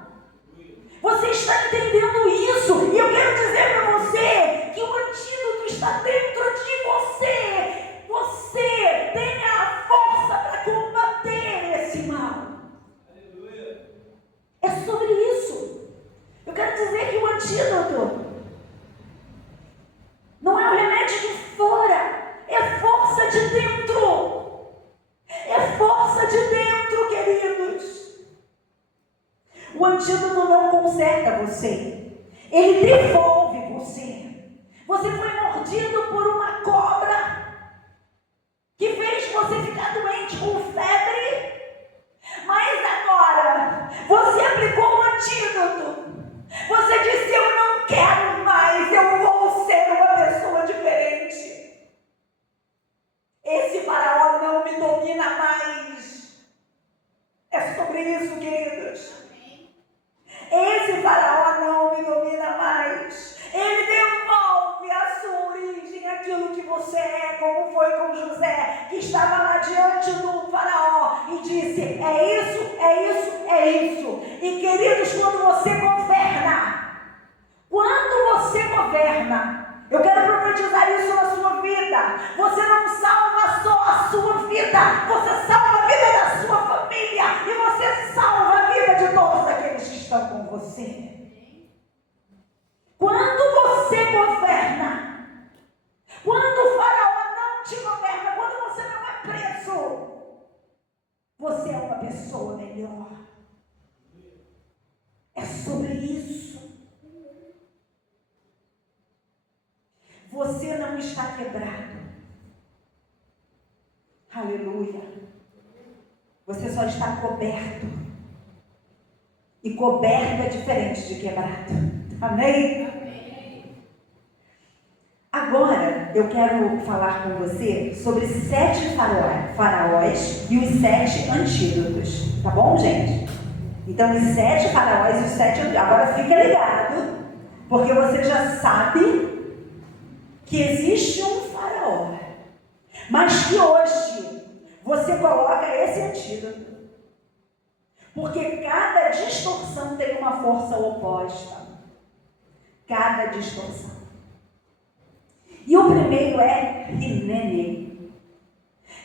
Você está entendendo isso? E eu quero dizer para você que o antídoto está dentro de você. Você tem a força para combater esse mal. Aleluia. É sobre isso. Eu quero dizer que o antídoto não é o remédio de fora, é força de dentro. É força de dentro, queridos. O antídoto não conserta você, ele devolve você. Você foi mordido por uma cobra que fez você ficar doente com febre, mas agora você aplicou um antídoto. Você disse: eu não quero mais, eu vou ser uma pessoa diferente. Esse faraó não me domina mais. É sobre isso, queridos. Esse faraó não me domina mais. Ele devolve a sua origem, aquilo que você é, como foi com José, que estava lá diante do faraó e disse: é isso, é isso, é isso. E queridos, quando você governa, eu quero profetizar isso na sua vida. Você não salva só a sua vida, você salva a vida da sua família e você salva a vida de todos aqueles que estão com você. Quando você governa, quando o faraó não te governa, quando você não é preso, você é uma pessoa melhor. É sobre isso. Você não está quebrado. Aleluia. Você só está coberto. E coberto é diferente de quebrado. Amém? Agora, eu quero falar com você sobre 7 faraós e os 7 antídotos. Tá bom, gente? Então, os 7 faraós e os 7 antídotos. Agora fica ligado, porque você já sabe que existe um faraó, mas que hoje você coloca esse antídoto. Porque cada distorção tem uma força oposta. Cada distorção. E o primeiro é Hineni.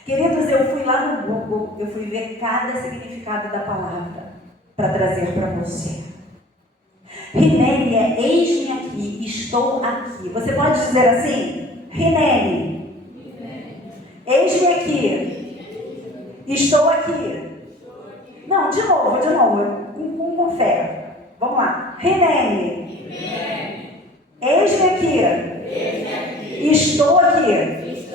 Queridos, eu fui lá no Google, eu fui ver cada significado da palavra para trazer para você. Hineni é eis-me aqui, estou aqui. Você pode dizer assim? Hineni. Eis-me aqui. Estou aqui. Não, de novo, com fé. Vamos lá. Hineni. Eis-me aqui. Estou aqui.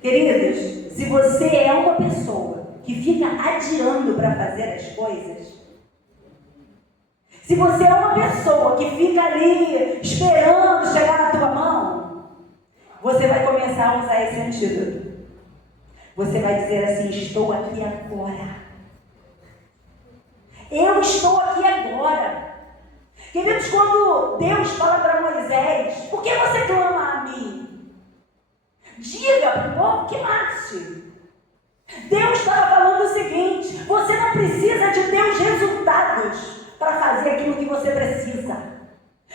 Queridos, se você é uma pessoa que fica adiando para fazer as coisas, se você é uma pessoa que fica ali esperando chegar na tua mão, você vai começar a usar esse antídoto. Você vai dizer assim: estou aqui agora. Eu estou aqui agora. Queridos, quando Deus fala para Moisés: por que você clama a mim? Diga para o povo que marche. Deus estava falando o seguinte: você não precisa de ter os resultados para fazer aquilo que você precisa.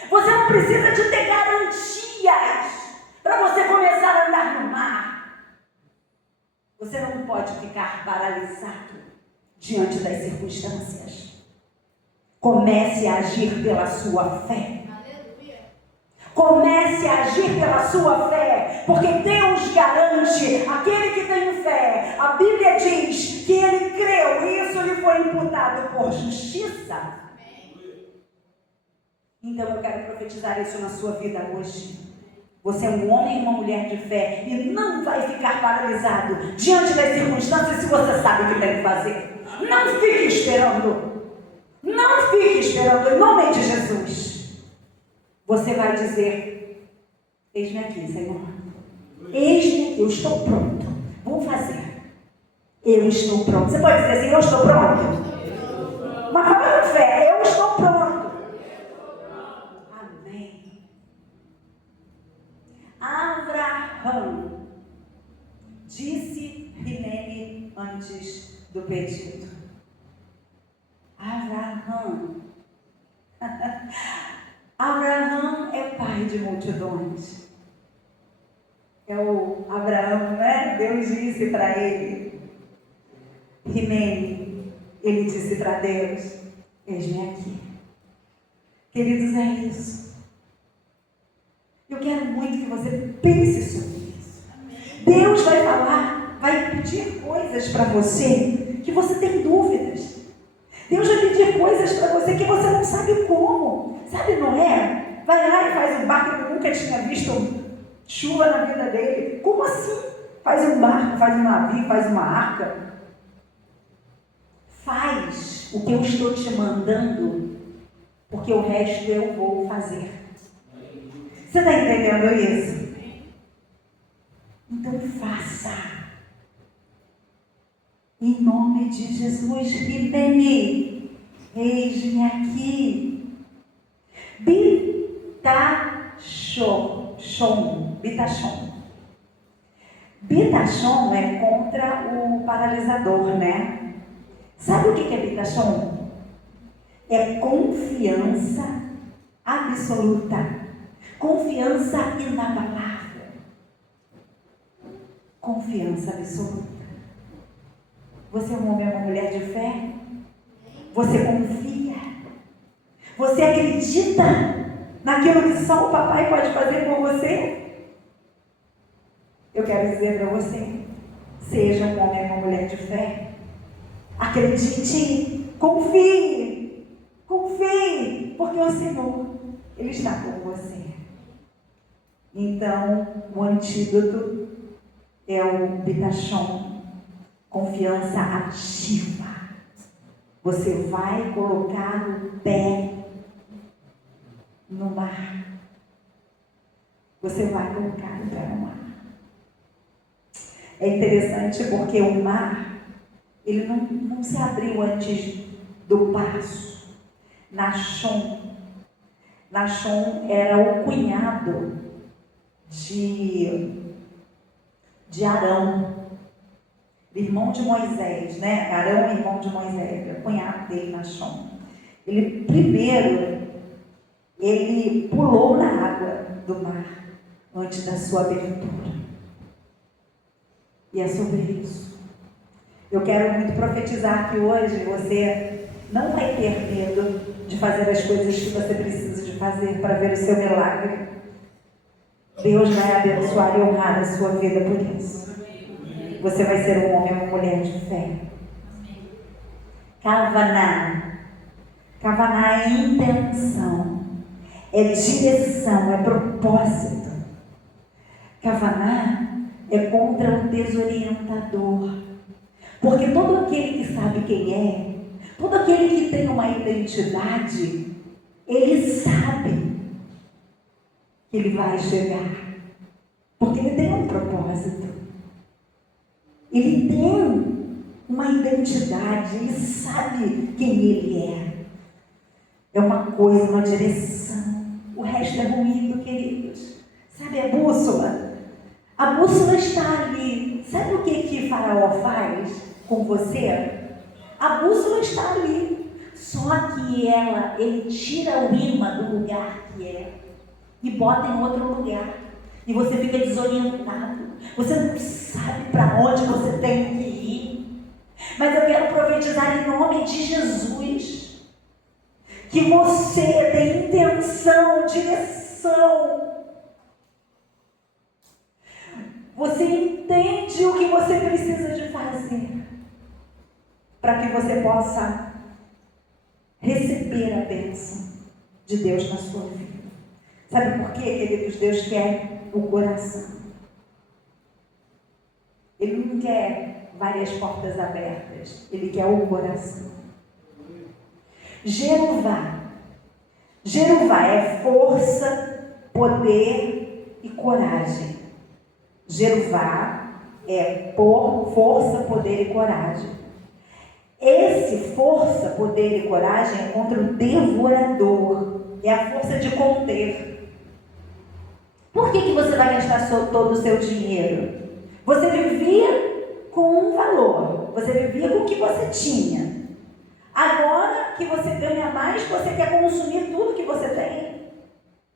Você não precisa de ter garantias para você começar a andar no mar. Você não pode ficar paralisado diante das circunstâncias. Comece a agir pela sua fé. Comece a agir pela sua fé, porque Deus garante aquele que tem fé. A Bíblia diz que ele creu e isso lhe foi imputado por justiça. Então eu quero profetizar isso na sua vida hoje. Você é um homem e uma mulher de fé e não vai ficar paralisado diante das circunstâncias se você sabe o que tem que fazer. Não fique esperando. Não fique esperando, em nome de Jesus. Você vai dizer: eis-me aqui, Senhor. Eis-me aqui, eu estou pronto. Vou fazer. Eu estou pronto. Você pode dizer assim: eu estou pronto? Mas fala com fé: eu estou pronto. Amém. Abraão disse Hineni antes do pedido. Abraão é pai de multidões. É o Abraão, né? Deus disse para ele. Hineni, ele disse para Deus: eis-me aqui. Queridos, é isso. Eu quero muito que você pense sobre isso. Deus vai falar, vai pedir coisas para você que você tem dúvidas. Deus vai pedir coisas para você que você não sabe como. Sabe Noé? Vai lá e faz um barco que nunca tinha visto chuva na vida dele. Como assim? Faz um barco, faz um navio, faz uma arca. Faz o que eu estou te mandando, porque o resto eu vou fazer. Você está entendendo isso? Então faça. Em nome de Jesus, Hineni, eis-me aqui. Bitachon. Bitachon é contra o paralisador, né? Sabe o que é bitachon? É confiança absoluta. Confiança inabalável. Confiança absoluta. Você é um homem ou uma mulher de fé? Você confia? Você acredita naquilo que só o papai pode fazer por você? Eu quero dizer para você: seja um homem ou uma mulher de fé. Acredite, confie, porque o Senhor, Ele está com você. Então, o antídoto é o bitachon. Confiança ativa. Você vai colocar o pé no mar. você vai colocar o pé no mar. É interessante porque o mar, ele não se abriu antes do passo. Nachon era o cunhado de Arão, irmão de Moisés, né? Arão, irmão de Moisés, é o cunhado dele, Nachon. Ele pulou na água do mar antes da sua abertura. E é sobre isso. Eu quero muito profetizar que hoje você não vai ter medo de fazer as coisas que você precisa de fazer para ver o seu milagre. Deus vai abençoar e honrar a sua vida por isso. Você vai ser um homem ou uma mulher de fé. Kavaná é intenção, é direção, é propósito. Kavaná é contra o desorientador. Porque todo aquele que sabe quem é, todo aquele que tem uma identidade, ele sabe que ele vai chegar. Porque ele tem um propósito. Ele tem uma identidade, ele sabe quem ele é. É uma coisa, uma direção. O resto é ruído, queridos. Sabe a bússola? A bússola está ali. Sabe o que Faraó faz com você? A bússola está ali. Só que ele tira o imã do lugar que é e bota em outro lugar. E você fica desorientado. Você não sabe para onde você tem que ir. Mas eu quero profetizar em nome de Jesus que você tem intenção, direção. Você entende o que você precisa de fazer para que você possa receber a bênção de Deus na sua vida. Sabe por quê, queridos? Deus quer o coração. Ele não quer várias portas abertas. Ele quer o coração. Jeová é força, poder e coragem. Jeová é força, poder e coragem. Esse força, poder e coragem é contra o devorador. É a força de conter. Por que você vai gastar todo o seu dinheiro? Você vivia com um valor. Você vivia com o que você tinha. Agora que você ganha mais, você quer consumir tudo que você tem.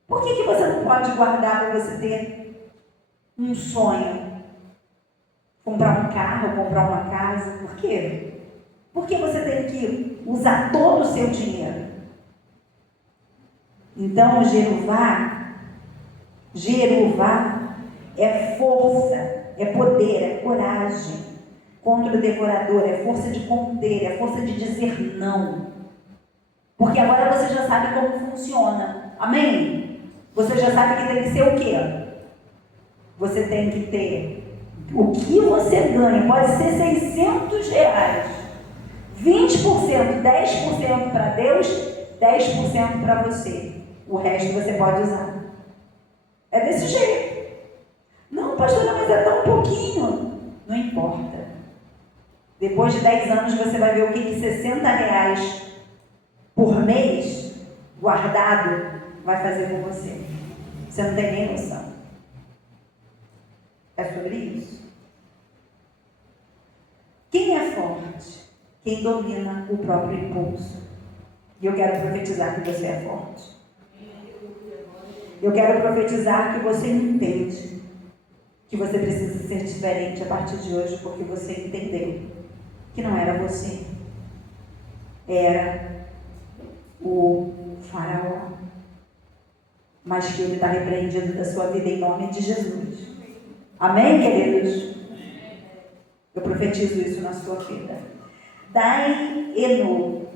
Por que você não pode guardar para você ter um sonho? Comprar um carro, comprar uma casa? Por quê? Por que você tem que usar todo o seu dinheiro? Então, Jeová é força, é poder, é coragem contra o devorador, é força de conter, é força de dizer não. Porque agora você já sabe como funciona. Amém? Você já sabe que tem que ser o quê? Você tem que ter o que você ganha. Pode ser R$600, 20%, 10% para Deus, 10% para você. O resto você pode usar. É desse jeito. Não, pastora, mas é tão pouquinho. Não importa. Depois de 10 anos você vai ver o que R$60 por mês guardado vai fazer com você. Você não tem nem noção. É sobre isso. Quem é forte? Quem domina o próprio impulso. E eu quero profetizar que você é forte. Eu quero profetizar que você entende que você precisa ser diferente a partir de hoje, porque você entendeu que não era você, era o Faraó, mas que ele está repreendido da sua vida em nome de Jesus. Amém, queridos? Eu profetizo isso na sua vida. Daí-Enu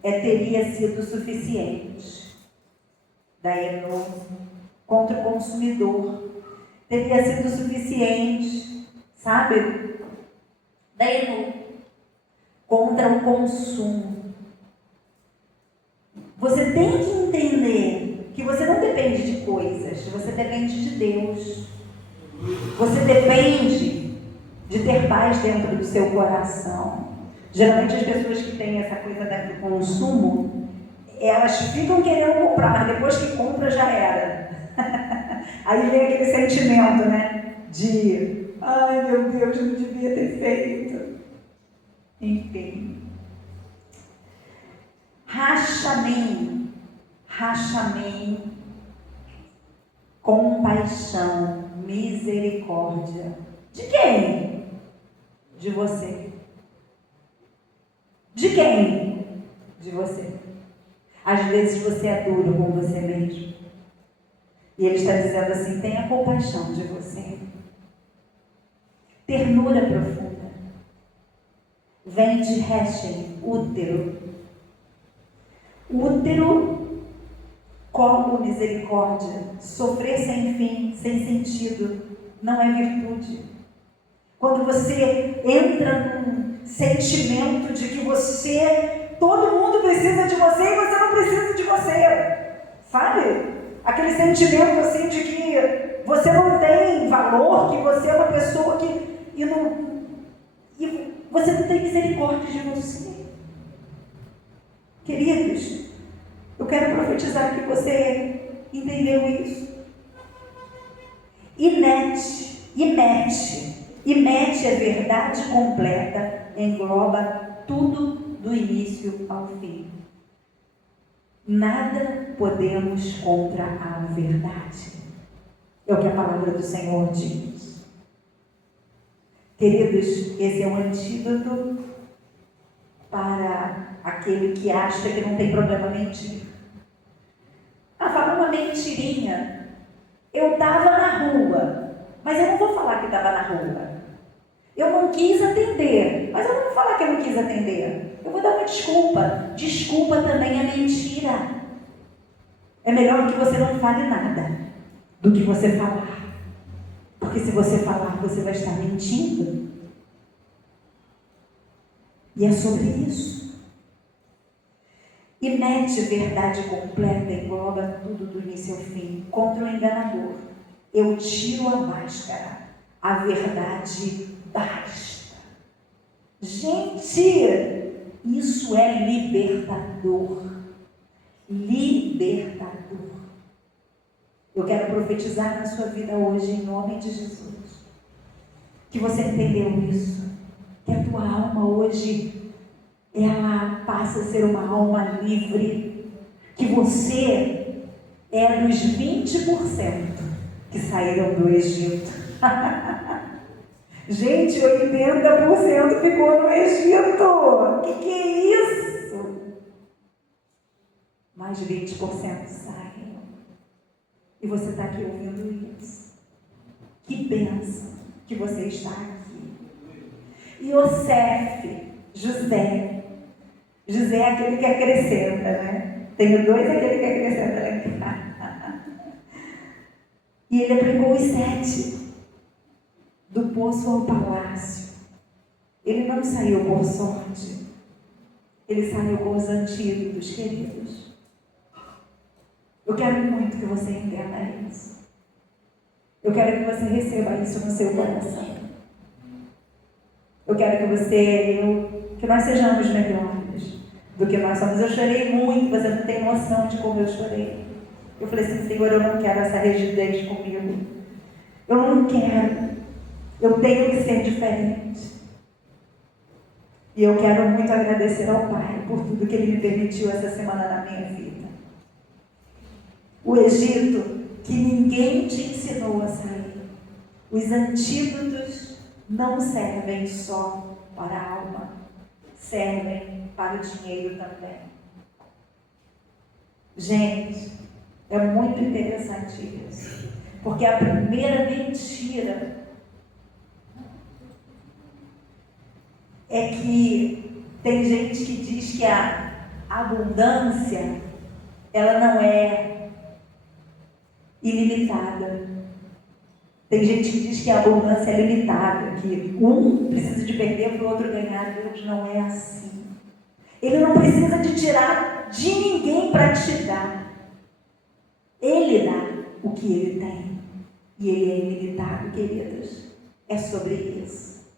teria sido suficiente. Daí-Enu contra o consumidor teria sido suficiente, sabe? Daí-Enu contra o consumo. Você tem que entender que você não depende de coisas, você depende de Deus. Você depende de ter paz dentro do seu coração. Geralmente as pessoas que têm essa coisa do consumo, elas ficam querendo comprar, mas depois que compra já era. Aí vem aquele sentimento, né? De, ai meu Deus, não devia ter feito. Enfim. Rachamim, compaixão, misericórdia. De quem? De você. De quem? De você. Às vezes você é duro com você mesmo. E ele está dizendo assim, tenha compaixão de você. Ternura profunda. Vem de Rechem, útero. Útero, como misericórdia. Sofrer sem fim, sem sentido, não é virtude. Quando você entra num sentimento de que todo mundo precisa de você e você não precisa de você, sabe? Aquele sentimento assim de que você não tem valor, que você é uma pessoa que e você não tem misericórdia de você. Queridos, eu quero profetizar que você entendeu isso. E mete a verdade completa, engloba tudo do início ao fim. Nada podemos contra a verdade. É o que a palavra do Senhor diz. Queridos, esse é um antídoto para aquele que acha que não tem problema mentir. Fala uma mentirinha. Eu estava na rua, mas eu não vou falar que estava na rua. Eu não quis atender, mas eu não vou falar que eu não quis atender. Eu vou dar uma desculpa. Desculpa também é mentira. É melhor que você não fale nada do que você falar. Porque se você falar, você vai estar mentindo. E é sobre isso. E mete verdade completa, engloba tudo do início ao fim. Contra o enganador, eu tiro a máscara. A verdade basta. Gente, isso é libertador. Libertador. Eu quero profetizar na sua vida hoje, em nome de Jesus, que você entendeu isso, que a tua alma hoje, ela passa a ser uma alma livre, que você é dos 20% que saíram do Egito. Gente, 80% ficou no Egito. Que é isso? Mais de 20% saem. E você está aqui ouvindo isso. Que bênção que você está aqui. Iosef, José. José é aquele que acrescenta, né? Tenho dois, aquele que acrescenta lá em casa. E ele aplicou os 7. Do poço ao palácio. Ele não saiu por sorte. Ele saiu com os antídotos, queridos. Eu quero muito que você entenda isso. Eu quero que você receba isso no seu coração. Eu quero que que nós sejamos melhores do que nós somos. Eu chorei muito, você não tem noção de como eu chorei. Eu falei assim, Senhor, eu não quero essa rigidez comigo. Eu não quero. Eu tenho que ser diferente. E eu quero muito agradecer ao Pai por tudo que Ele me permitiu essa semana na minha vida. O Egito, que ninguém te ensinou a sair. Os antídotos não servem só para a alma, servem para o dinheiro também. Gente, é muito interessante isso. Porque a primeira mentira é que tem gente que diz que a abundância, ela não é ilimitada. Tem gente que diz que a abundância é limitada, que um precisa de perder para o outro ganhar. Deus não é assim. Ele não precisa de tirar de ninguém para te dar. Ele dá o que ele tem. E ele é ilimitado, queridos. É sobre isso.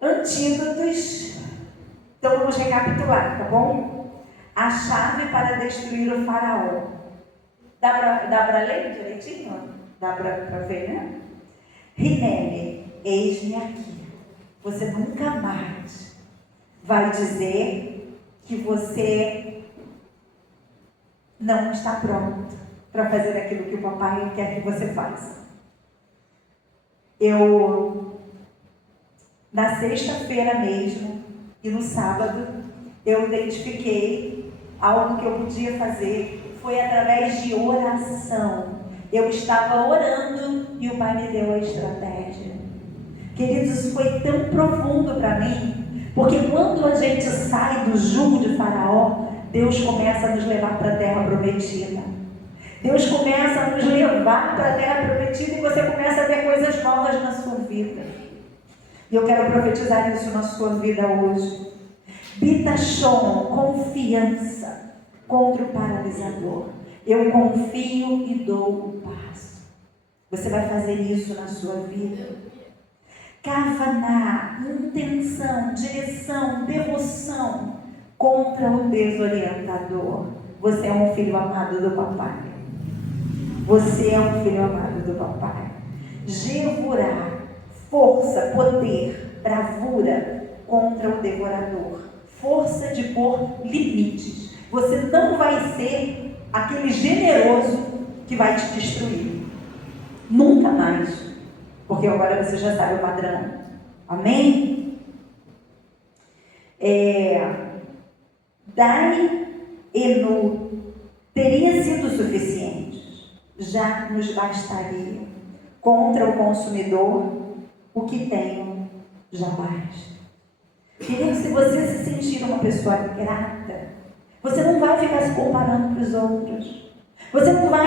Antídotos. Então vamos recapitular, tá bom? A chave para destruir o faraó. Dá para ler direitinho? Dá para ver, né? Hinene, eis-me aqui. Você nunca mais vai dizer que você não está pronto para fazer aquilo que o papai quer que você faça. Na sexta-feira mesmo e no sábado, eu identifiquei algo que eu podia fazer. Foi através de oração. Eu estava orando e o Pai me deu a estratégia. Queridos, isso foi tão profundo para mim, porque quando a gente sai do jugo de Faraó, Deus começa a nos levar para a terra prometida. Deus começa a nos levar para a terra prometida e você começa a ver coisas novas na sua vida. E eu quero profetizar isso na sua vida hoje. Bitachon, confiança contra o paralisador. Eu confio e dou o passo. Você vai fazer isso na sua vida. Kavaná, intenção, direção, devoção contra o desorientador. Você é um filho amado do papai. Você é um filho amado do papai. Gevurá, força, poder, bravura contra o devorador. Força de pôr limites. Você não vai ser aquele generoso que vai te destruir. Nunca mais. Porque agora você já sabe o padrão. Amém? Dai Enu teria sido suficiente. Já nos bastaria. Contra o consumidor, o que tenho já basta. Querido, se você se sentir uma pessoa grata, você não vai ficar se comparando com os outros. Você não vai,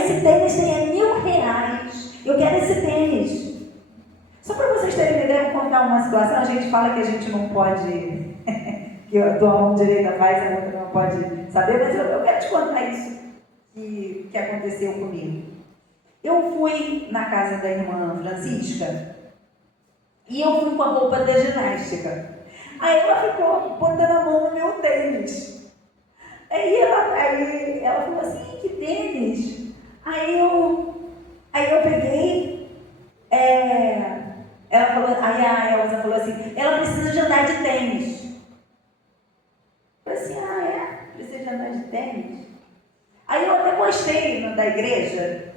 esse tênis tem R$1.000. Eu quero esse tênis. Só para vocês terem uma ideia, vou contar uma situação. A gente fala que a gente não pode, que a tua mão direita faz, a outra não pode saber, mas eu quero te contar isso que aconteceu comigo. Eu fui na casa da irmã Francisca e eu fui com a roupa da ginástica. Aí ela ficou botando a mão no meu tênis. Aí ela falou assim, que tênis? Aí eu peguei, ela falou, aí a Elza falou assim, ela precisa de andar de tênis. Eu falei assim, precisa de andar de tênis? Aí eu até postei da igreja,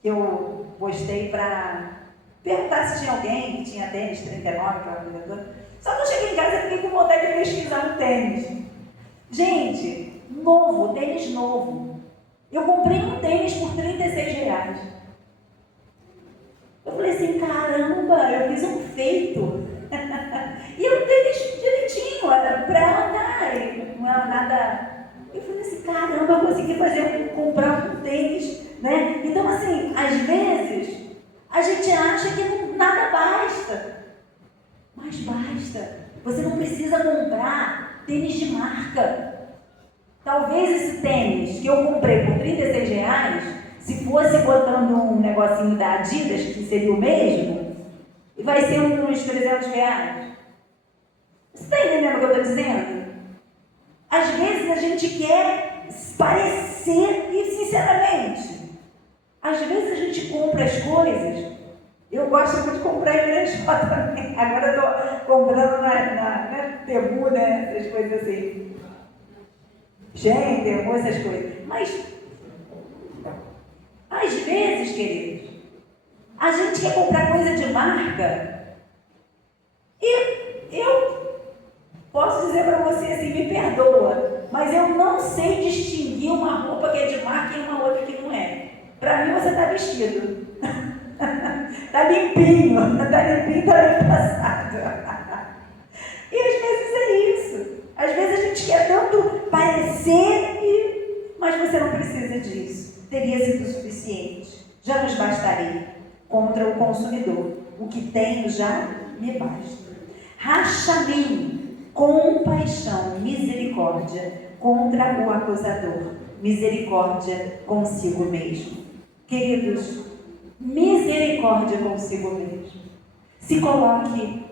que eu postei para perguntar se tinha alguém que tinha tênis 39, aquela coisa toda. Só que eu cheguei em casa e fiquei com vontade de pesquisar um tênis. Gente, novo, tênis novo. Eu comprei um tênis por R$36. Eu falei assim, caramba, eu fiz um feito. E o tênis direitinho, era para andar, não era nada. Eu falei assim, caramba, eu consegui comprar um tênis, né? Então assim, às vezes, a gente acha que nada basta. Mas basta. Você não precisa comprar tênis de marca. Talvez esse tênis que eu comprei por R$36, se fosse botando um negocinho da Adidas, que seria o mesmo, vai ser uns R$300. Você está entendendo o que eu estou dizendo? Às vezes a gente quer parecer, e sinceramente, às vezes a gente compra as coisas. Eu gosto muito de comprar em brechó também. Agora eu estou comprando na Temu, né? Essas coisas assim. Gente, Temu, essas coisas. Mas, às vezes, queridos, a gente quer comprar coisa de marca e eu posso dizer para você assim, me perdoa, mas eu não sei distinguir uma roupa que é de marca e uma outra que não é. Para mim, você está vestido. Está limpinho, está bem passado. E às vezes é isso. Às vezes a gente quer tanto parecer, mas você não precisa disso. Teria sido suficiente. Já nos bastaria contra o consumidor. O que tenho já me basta. Rachamim, compaixão, misericórdia contra o acusador, misericórdia consigo mesmo. Queridos, misericórdia consigo mesmo. Se coloque,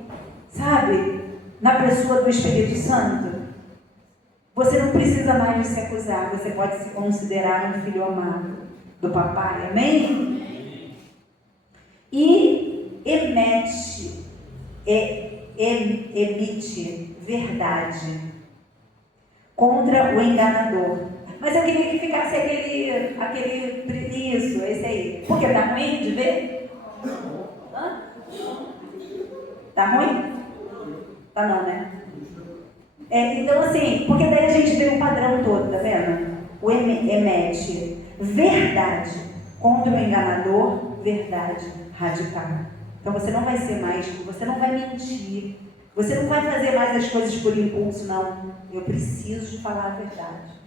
sabe, na pessoa do Espírito Santo. Você não precisa mais de se acusar, você pode se considerar um filho amado do papai, amém? E emite verdade contra o enganador. Mas eu queria que ficasse aquele isso, esse aí. Por que? Tá ruim de ver? Hã? Tá ruim? Tá não, né? Então assim, porque daí a gente vê o padrão todo, tá vendo? O emete verdade contra o enganador, verdade radical. Então você não vai ser mais, você não vai mentir, você não vai fazer mais as coisas por impulso, não. Eu preciso falar a verdade.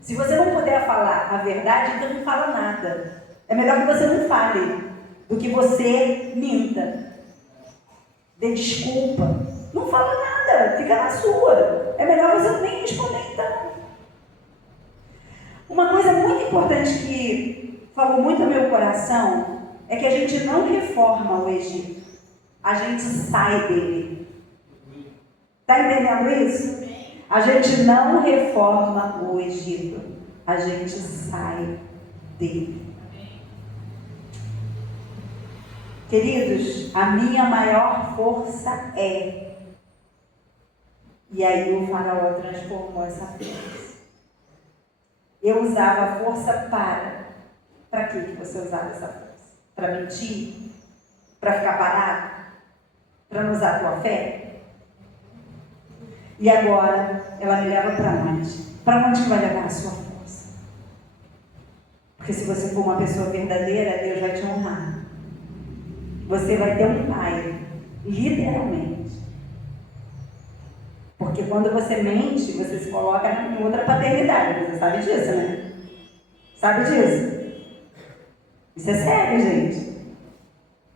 Se você não puder falar a verdade, então não fala nada. É melhor que você não fale do que você minta, dê desculpa. Não fala nada, fica na sua. É melhor você nem responder então. Uma coisa muito importante que falou muito ao meu coração é que a gente não reforma o Egito, a gente sai dele. Está entendendo isso? A gente não reforma o Egito, a gente sai dele. Queridos, a minha maior força é. E aí o faraó transformou essa força. Eu usava a força para. Para que você usava essa força? Para mentir? Para ficar parado? Para não usar a tua fé? E agora ela me leva para onde? Para onde que vai levar a sua força? Porque se você for uma pessoa verdadeira, Deus vai te honrar. Você vai ter um pai, literalmente. Porque quando você mente, você se coloca em outra paternidade. Você sabe disso, né? Sabe disso? Isso é sério, gente.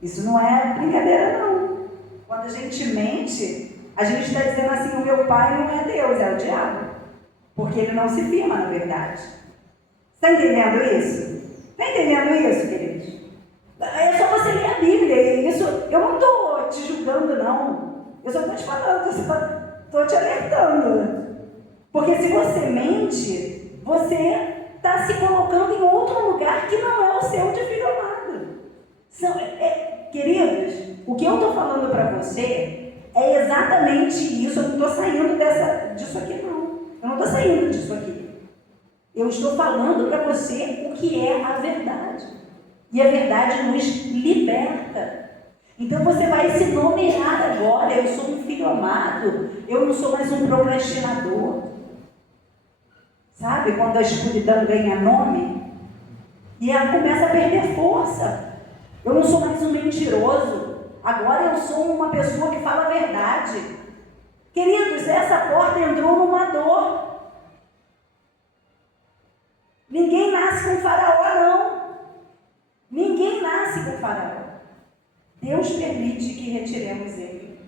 Isso não é brincadeira, não. Quando a gente mente, a gente está dizendo assim, o meu pai não é Deus, é o diabo. Porque ele não se firma na verdade. Está entendendo isso? Está entendendo isso, queridos? É só você ler a Bíblia. Isso, eu não estou te julgando, não. Eu só estou te falando, estou te alertando. Porque se você mente, você está se colocando em outro lugar que não é o seu de filho amado. Queridos, o que eu estou falando para você é exatamente isso. Eu não estou saindo disso aqui, não. Eu não estou saindo disso aqui. Eu estou falando para você o que é a verdade. E a verdade nos liberta. Então você vai se nomear agora. Eu sou um filho amado. Eu não sou mais um procrastinador. Sabe quando a escuridão ganha nome? E ela começa a perder força. Eu não sou mais um mentiroso. Agora eu sou uma pessoa que fala a verdade. Queridos, essa porta entrou numa dor. Ninguém nasce com faraó, não. Ninguém nasce com faraó. Deus permite que retiremos ele.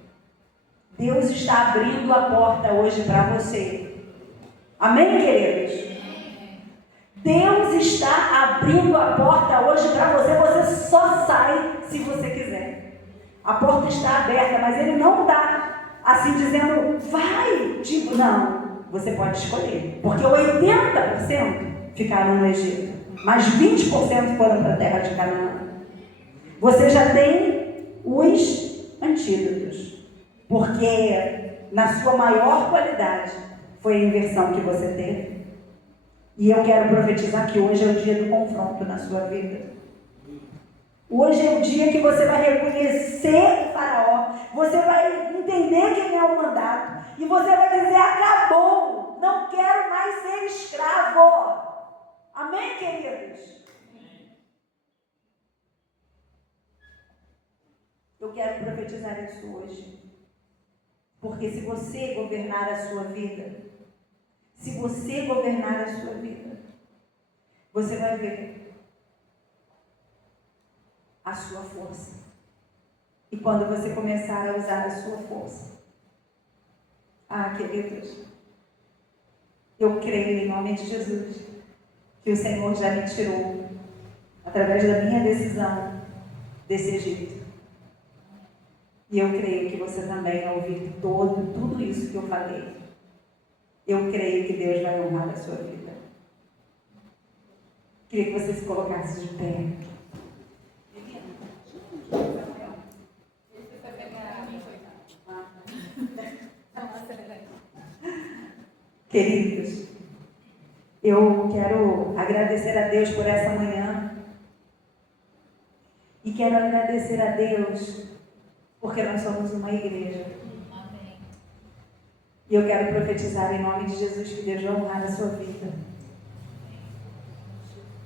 Deus está abrindo a porta hoje para você. Amém, queridos? Deus está abrindo a porta hoje para você. Você só sai se você quiser. A porta está aberta, mas ele não está assim dizendo, vai. Tipo, não, você pode escolher. Porque 80% ficaram no Egito, mas 20% foram para a terra de Canaã. Você já tem os antídotos, porque na sua maior qualidade foi a inversão que você teve. E eu quero profetizar que hoje é o dia do confronto na sua vida. Hoje é o dia que você vai reconhecer o faraó, você vai entender quem é o mandato, e você vai dizer, acabou, não quero mais ser escravo. Amém, queridos? Eu quero profetizar isso hoje. Porque se você governar a sua vida, se você governar a sua vida, você vai ver a sua força. E quando você começar a usar a sua força, Ah, queridos, eu creio em nome de Jesus que o Senhor já me tirou, através da minha decisão, desse Egito. E eu creio que você também, ao ouvir tudo isso que eu falei, eu creio que Deus vai honrar a sua vida. Queria que você se colocasse de pé. Queridos, eu quero agradecer a Deus por essa manhã. E quero agradecer a Deus porque nós somos uma igreja. Amém. E eu quero profetizar em nome de Jesus que Deus vai honrar a sua vida.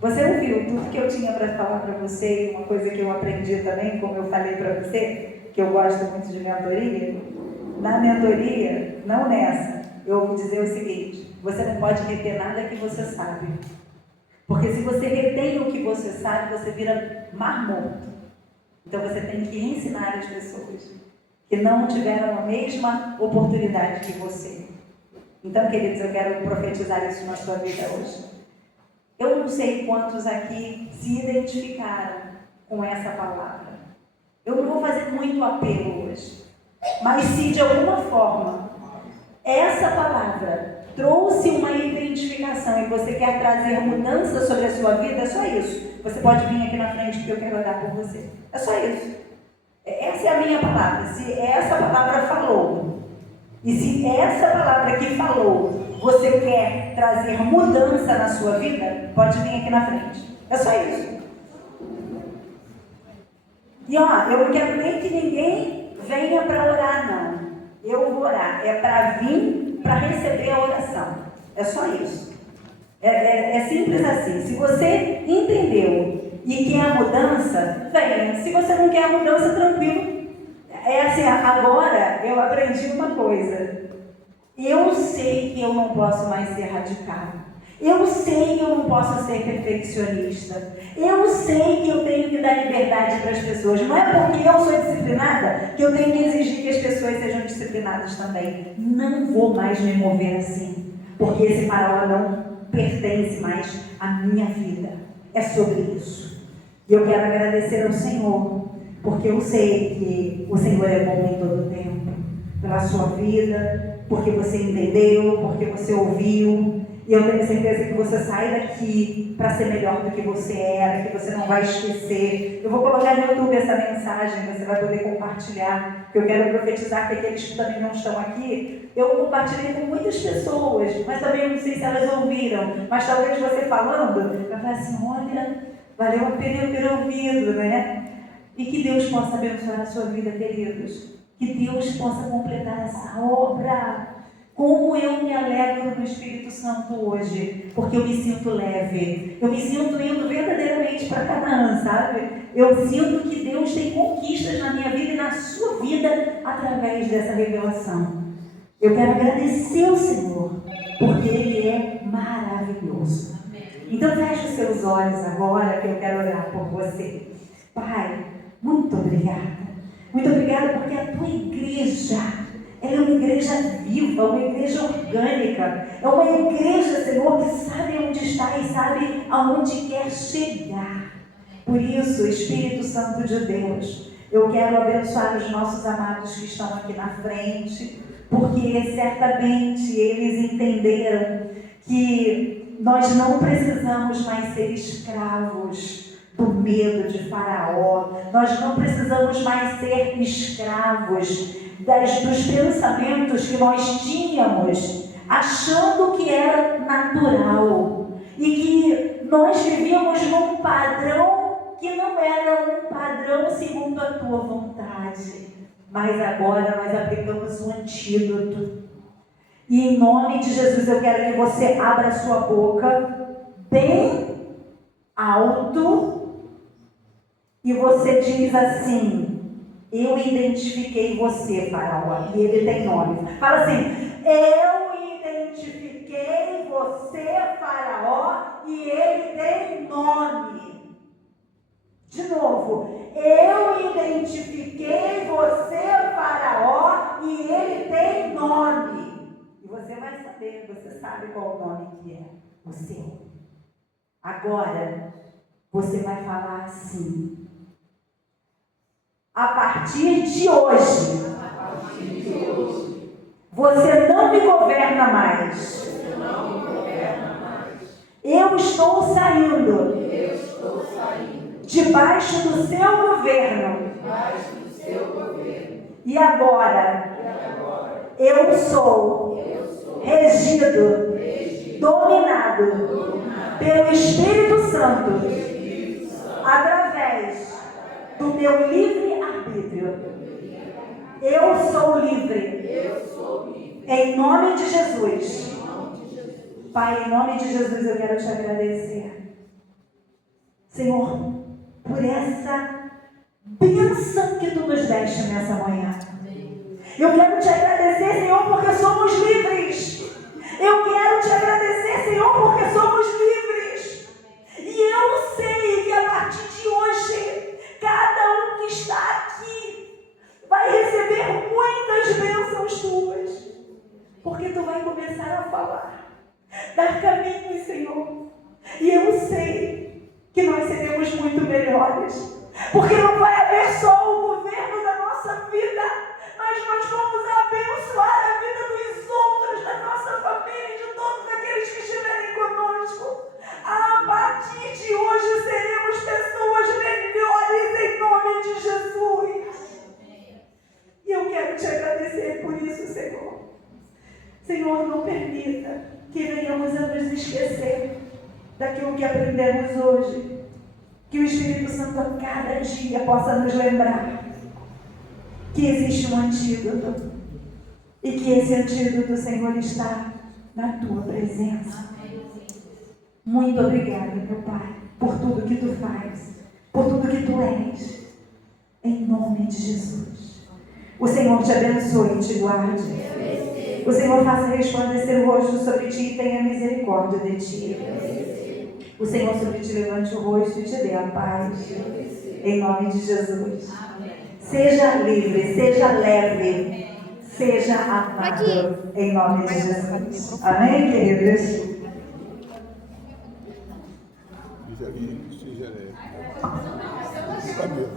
Você ouviu tudo que eu tinha para falar para você, uma coisa que eu aprendi também, como eu falei para você, que eu gosto muito de mentoria. Na mentoria, não nessa, eu vou dizer o seguinte: você não pode reter nada que você sabe. Porque se você retém o que você sabe, você vira mar morto. Então você tem que ensinar as pessoas que não tiveram a mesma oportunidade que você. Então, queridos, eu quero profetizar isso na sua vida hoje. Eu não sei quantos aqui se identificaram com essa palavra. Eu não vou fazer muito apelo hoje. Mas se de alguma forma essa palavra trouxe uma identificação e você quer trazer mudança sobre a sua vida, é só isso. Você pode vir aqui na frente porque eu quero orar por você. É só isso. Essa é a minha palavra. Se essa palavra falou, e se essa palavra que falou, você quer trazer mudança na sua vida, pode vir aqui na frente. É só isso. E ó, eu não quero nem que ninguém venha para orar, não. Eu vou orar. É para vir, para receber a oração. É só isso. É simples assim. Se você entendeu e quer a mudança, venha. Se você não quer a mudança, tranquilo. É assim, agora eu aprendi uma coisa. Eu sei que eu não posso mais ser radical. Eu sei que eu não posso ser perfeccionista. Eu sei que eu tenho que dar liberdade para as pessoas. Não é porque eu sou disciplinada que eu tenho que exigir que as pessoas sejam disciplinadas também. Não vou mais me mover assim, porque esse farol não pertence mais à minha vida. É sobre isso. E eu quero agradecer ao Senhor, porque eu sei que o Senhor é bom em todo o tempo, pela sua vida, porque você entendeu, porque você ouviu. E eu tenho certeza que você sai daqui para ser melhor do que você era, que você não vai esquecer. Eu vou colocar no YouTube essa mensagem, você vai poder compartilhar, que eu quero profetizar que aqueles que também não estão aqui, eu compartilhei com muitas pessoas, mas também eu não sei se elas ouviram, mas talvez você falando, vai falar assim: olha, valeu a pena eu ter ouvido, né? E que Deus possa abençoar a sua vida, queridos. Que Deus possa completar essa obra. Como eu me alegro no Espírito Santo hoje, porque eu me sinto leve, eu me sinto indo verdadeiramente para Canaã, sabe? Eu sinto que Deus tem conquistas na minha vida e na sua vida através dessa revelação. Eu quero agradecer ao Senhor, porque Ele é maravilhoso. Então feche os seus olhos agora, que eu quero orar por você. Pai, muito obrigada. Muito obrigada porque a tua igreja, ela é uma igreja viva, uma igreja orgânica. É uma igreja, Senhor, que sabe onde está e sabe aonde quer chegar. Por isso, Espírito Santo de Deus, eu quero abençoar os nossos amados que estão aqui na frente, porque certamente eles entenderam que nós não precisamos mais ser escravos do medo de Faraó. Nós não precisamos mais ser escravos dos pensamentos que nós tínhamos, achando que era natural e que nós vivíamos num padrão que não era um padrão segundo a tua vontade. Mas agora nós aplicamos um antídoto. E em nome de Jesus eu quero que você abra a sua boca bem alto e você diz assim: eu identifiquei você, Faraó. E ele tem nome. Fala assim: eu identifiquei você, Faraó, e ele tem nome. De novo: eu identifiquei você, Faraó, e ele tem nome. fazer, você sabe qual o nome que é o seu. Agora, você vai falar assim: a partir de hoje, você não me governa mais. Eu estou saindo debaixo do seu governo. E agora, eu sou regido, dominado pelo Espírito Santo, através do meu livre-arbítrio. Eu sou livre. Em nome de Jesus. Pai, em nome de Jesus, eu quero te agradecer, Senhor, por essa bênção que tu nos deste nessa manhã. Eu quero te agradecer, Senhor, porque somos livres. Eu quero te agradecer, Senhor, porque somos livres. E eu sei que a partir de hoje, cada um que está aqui vai receber muitas bênçãos tuas. Porque tu vai começar a falar, dar caminhos, Senhor. E eu sei que nós seremos muito melhores. Porque não vai haver só o governo da nossa vida, mas nós vamos abençoar a vida dos outros, da nossa família e de todos aqueles que estiverem conosco. A partir de hoje seremos pessoas melhores em nome de Jesus. E eu quero te agradecer por isso, Senhor. Senhor, não permita que venhamos a nos esquecer daquilo que aprendemos hoje. Que o Espírito Santo a cada dia possa nos lembrar que existe um antídoto e que esse antídoto, Senhor, está na tua presença. Muito obrigada, meu Pai, por tudo que tu faz, por tudo que tu és, em nome de Jesus. O Senhor te abençoe e te guarde. O Senhor faça resplandecer o rosto sobre ti e tenha misericórdia de ti. O Senhor sobre ti levante o rosto e te dê a paz. Em nome de Jesus. Seja livre, seja leve, seja amado. Em nome de Jesus. Amém, queridos? Seja livre, seja leve.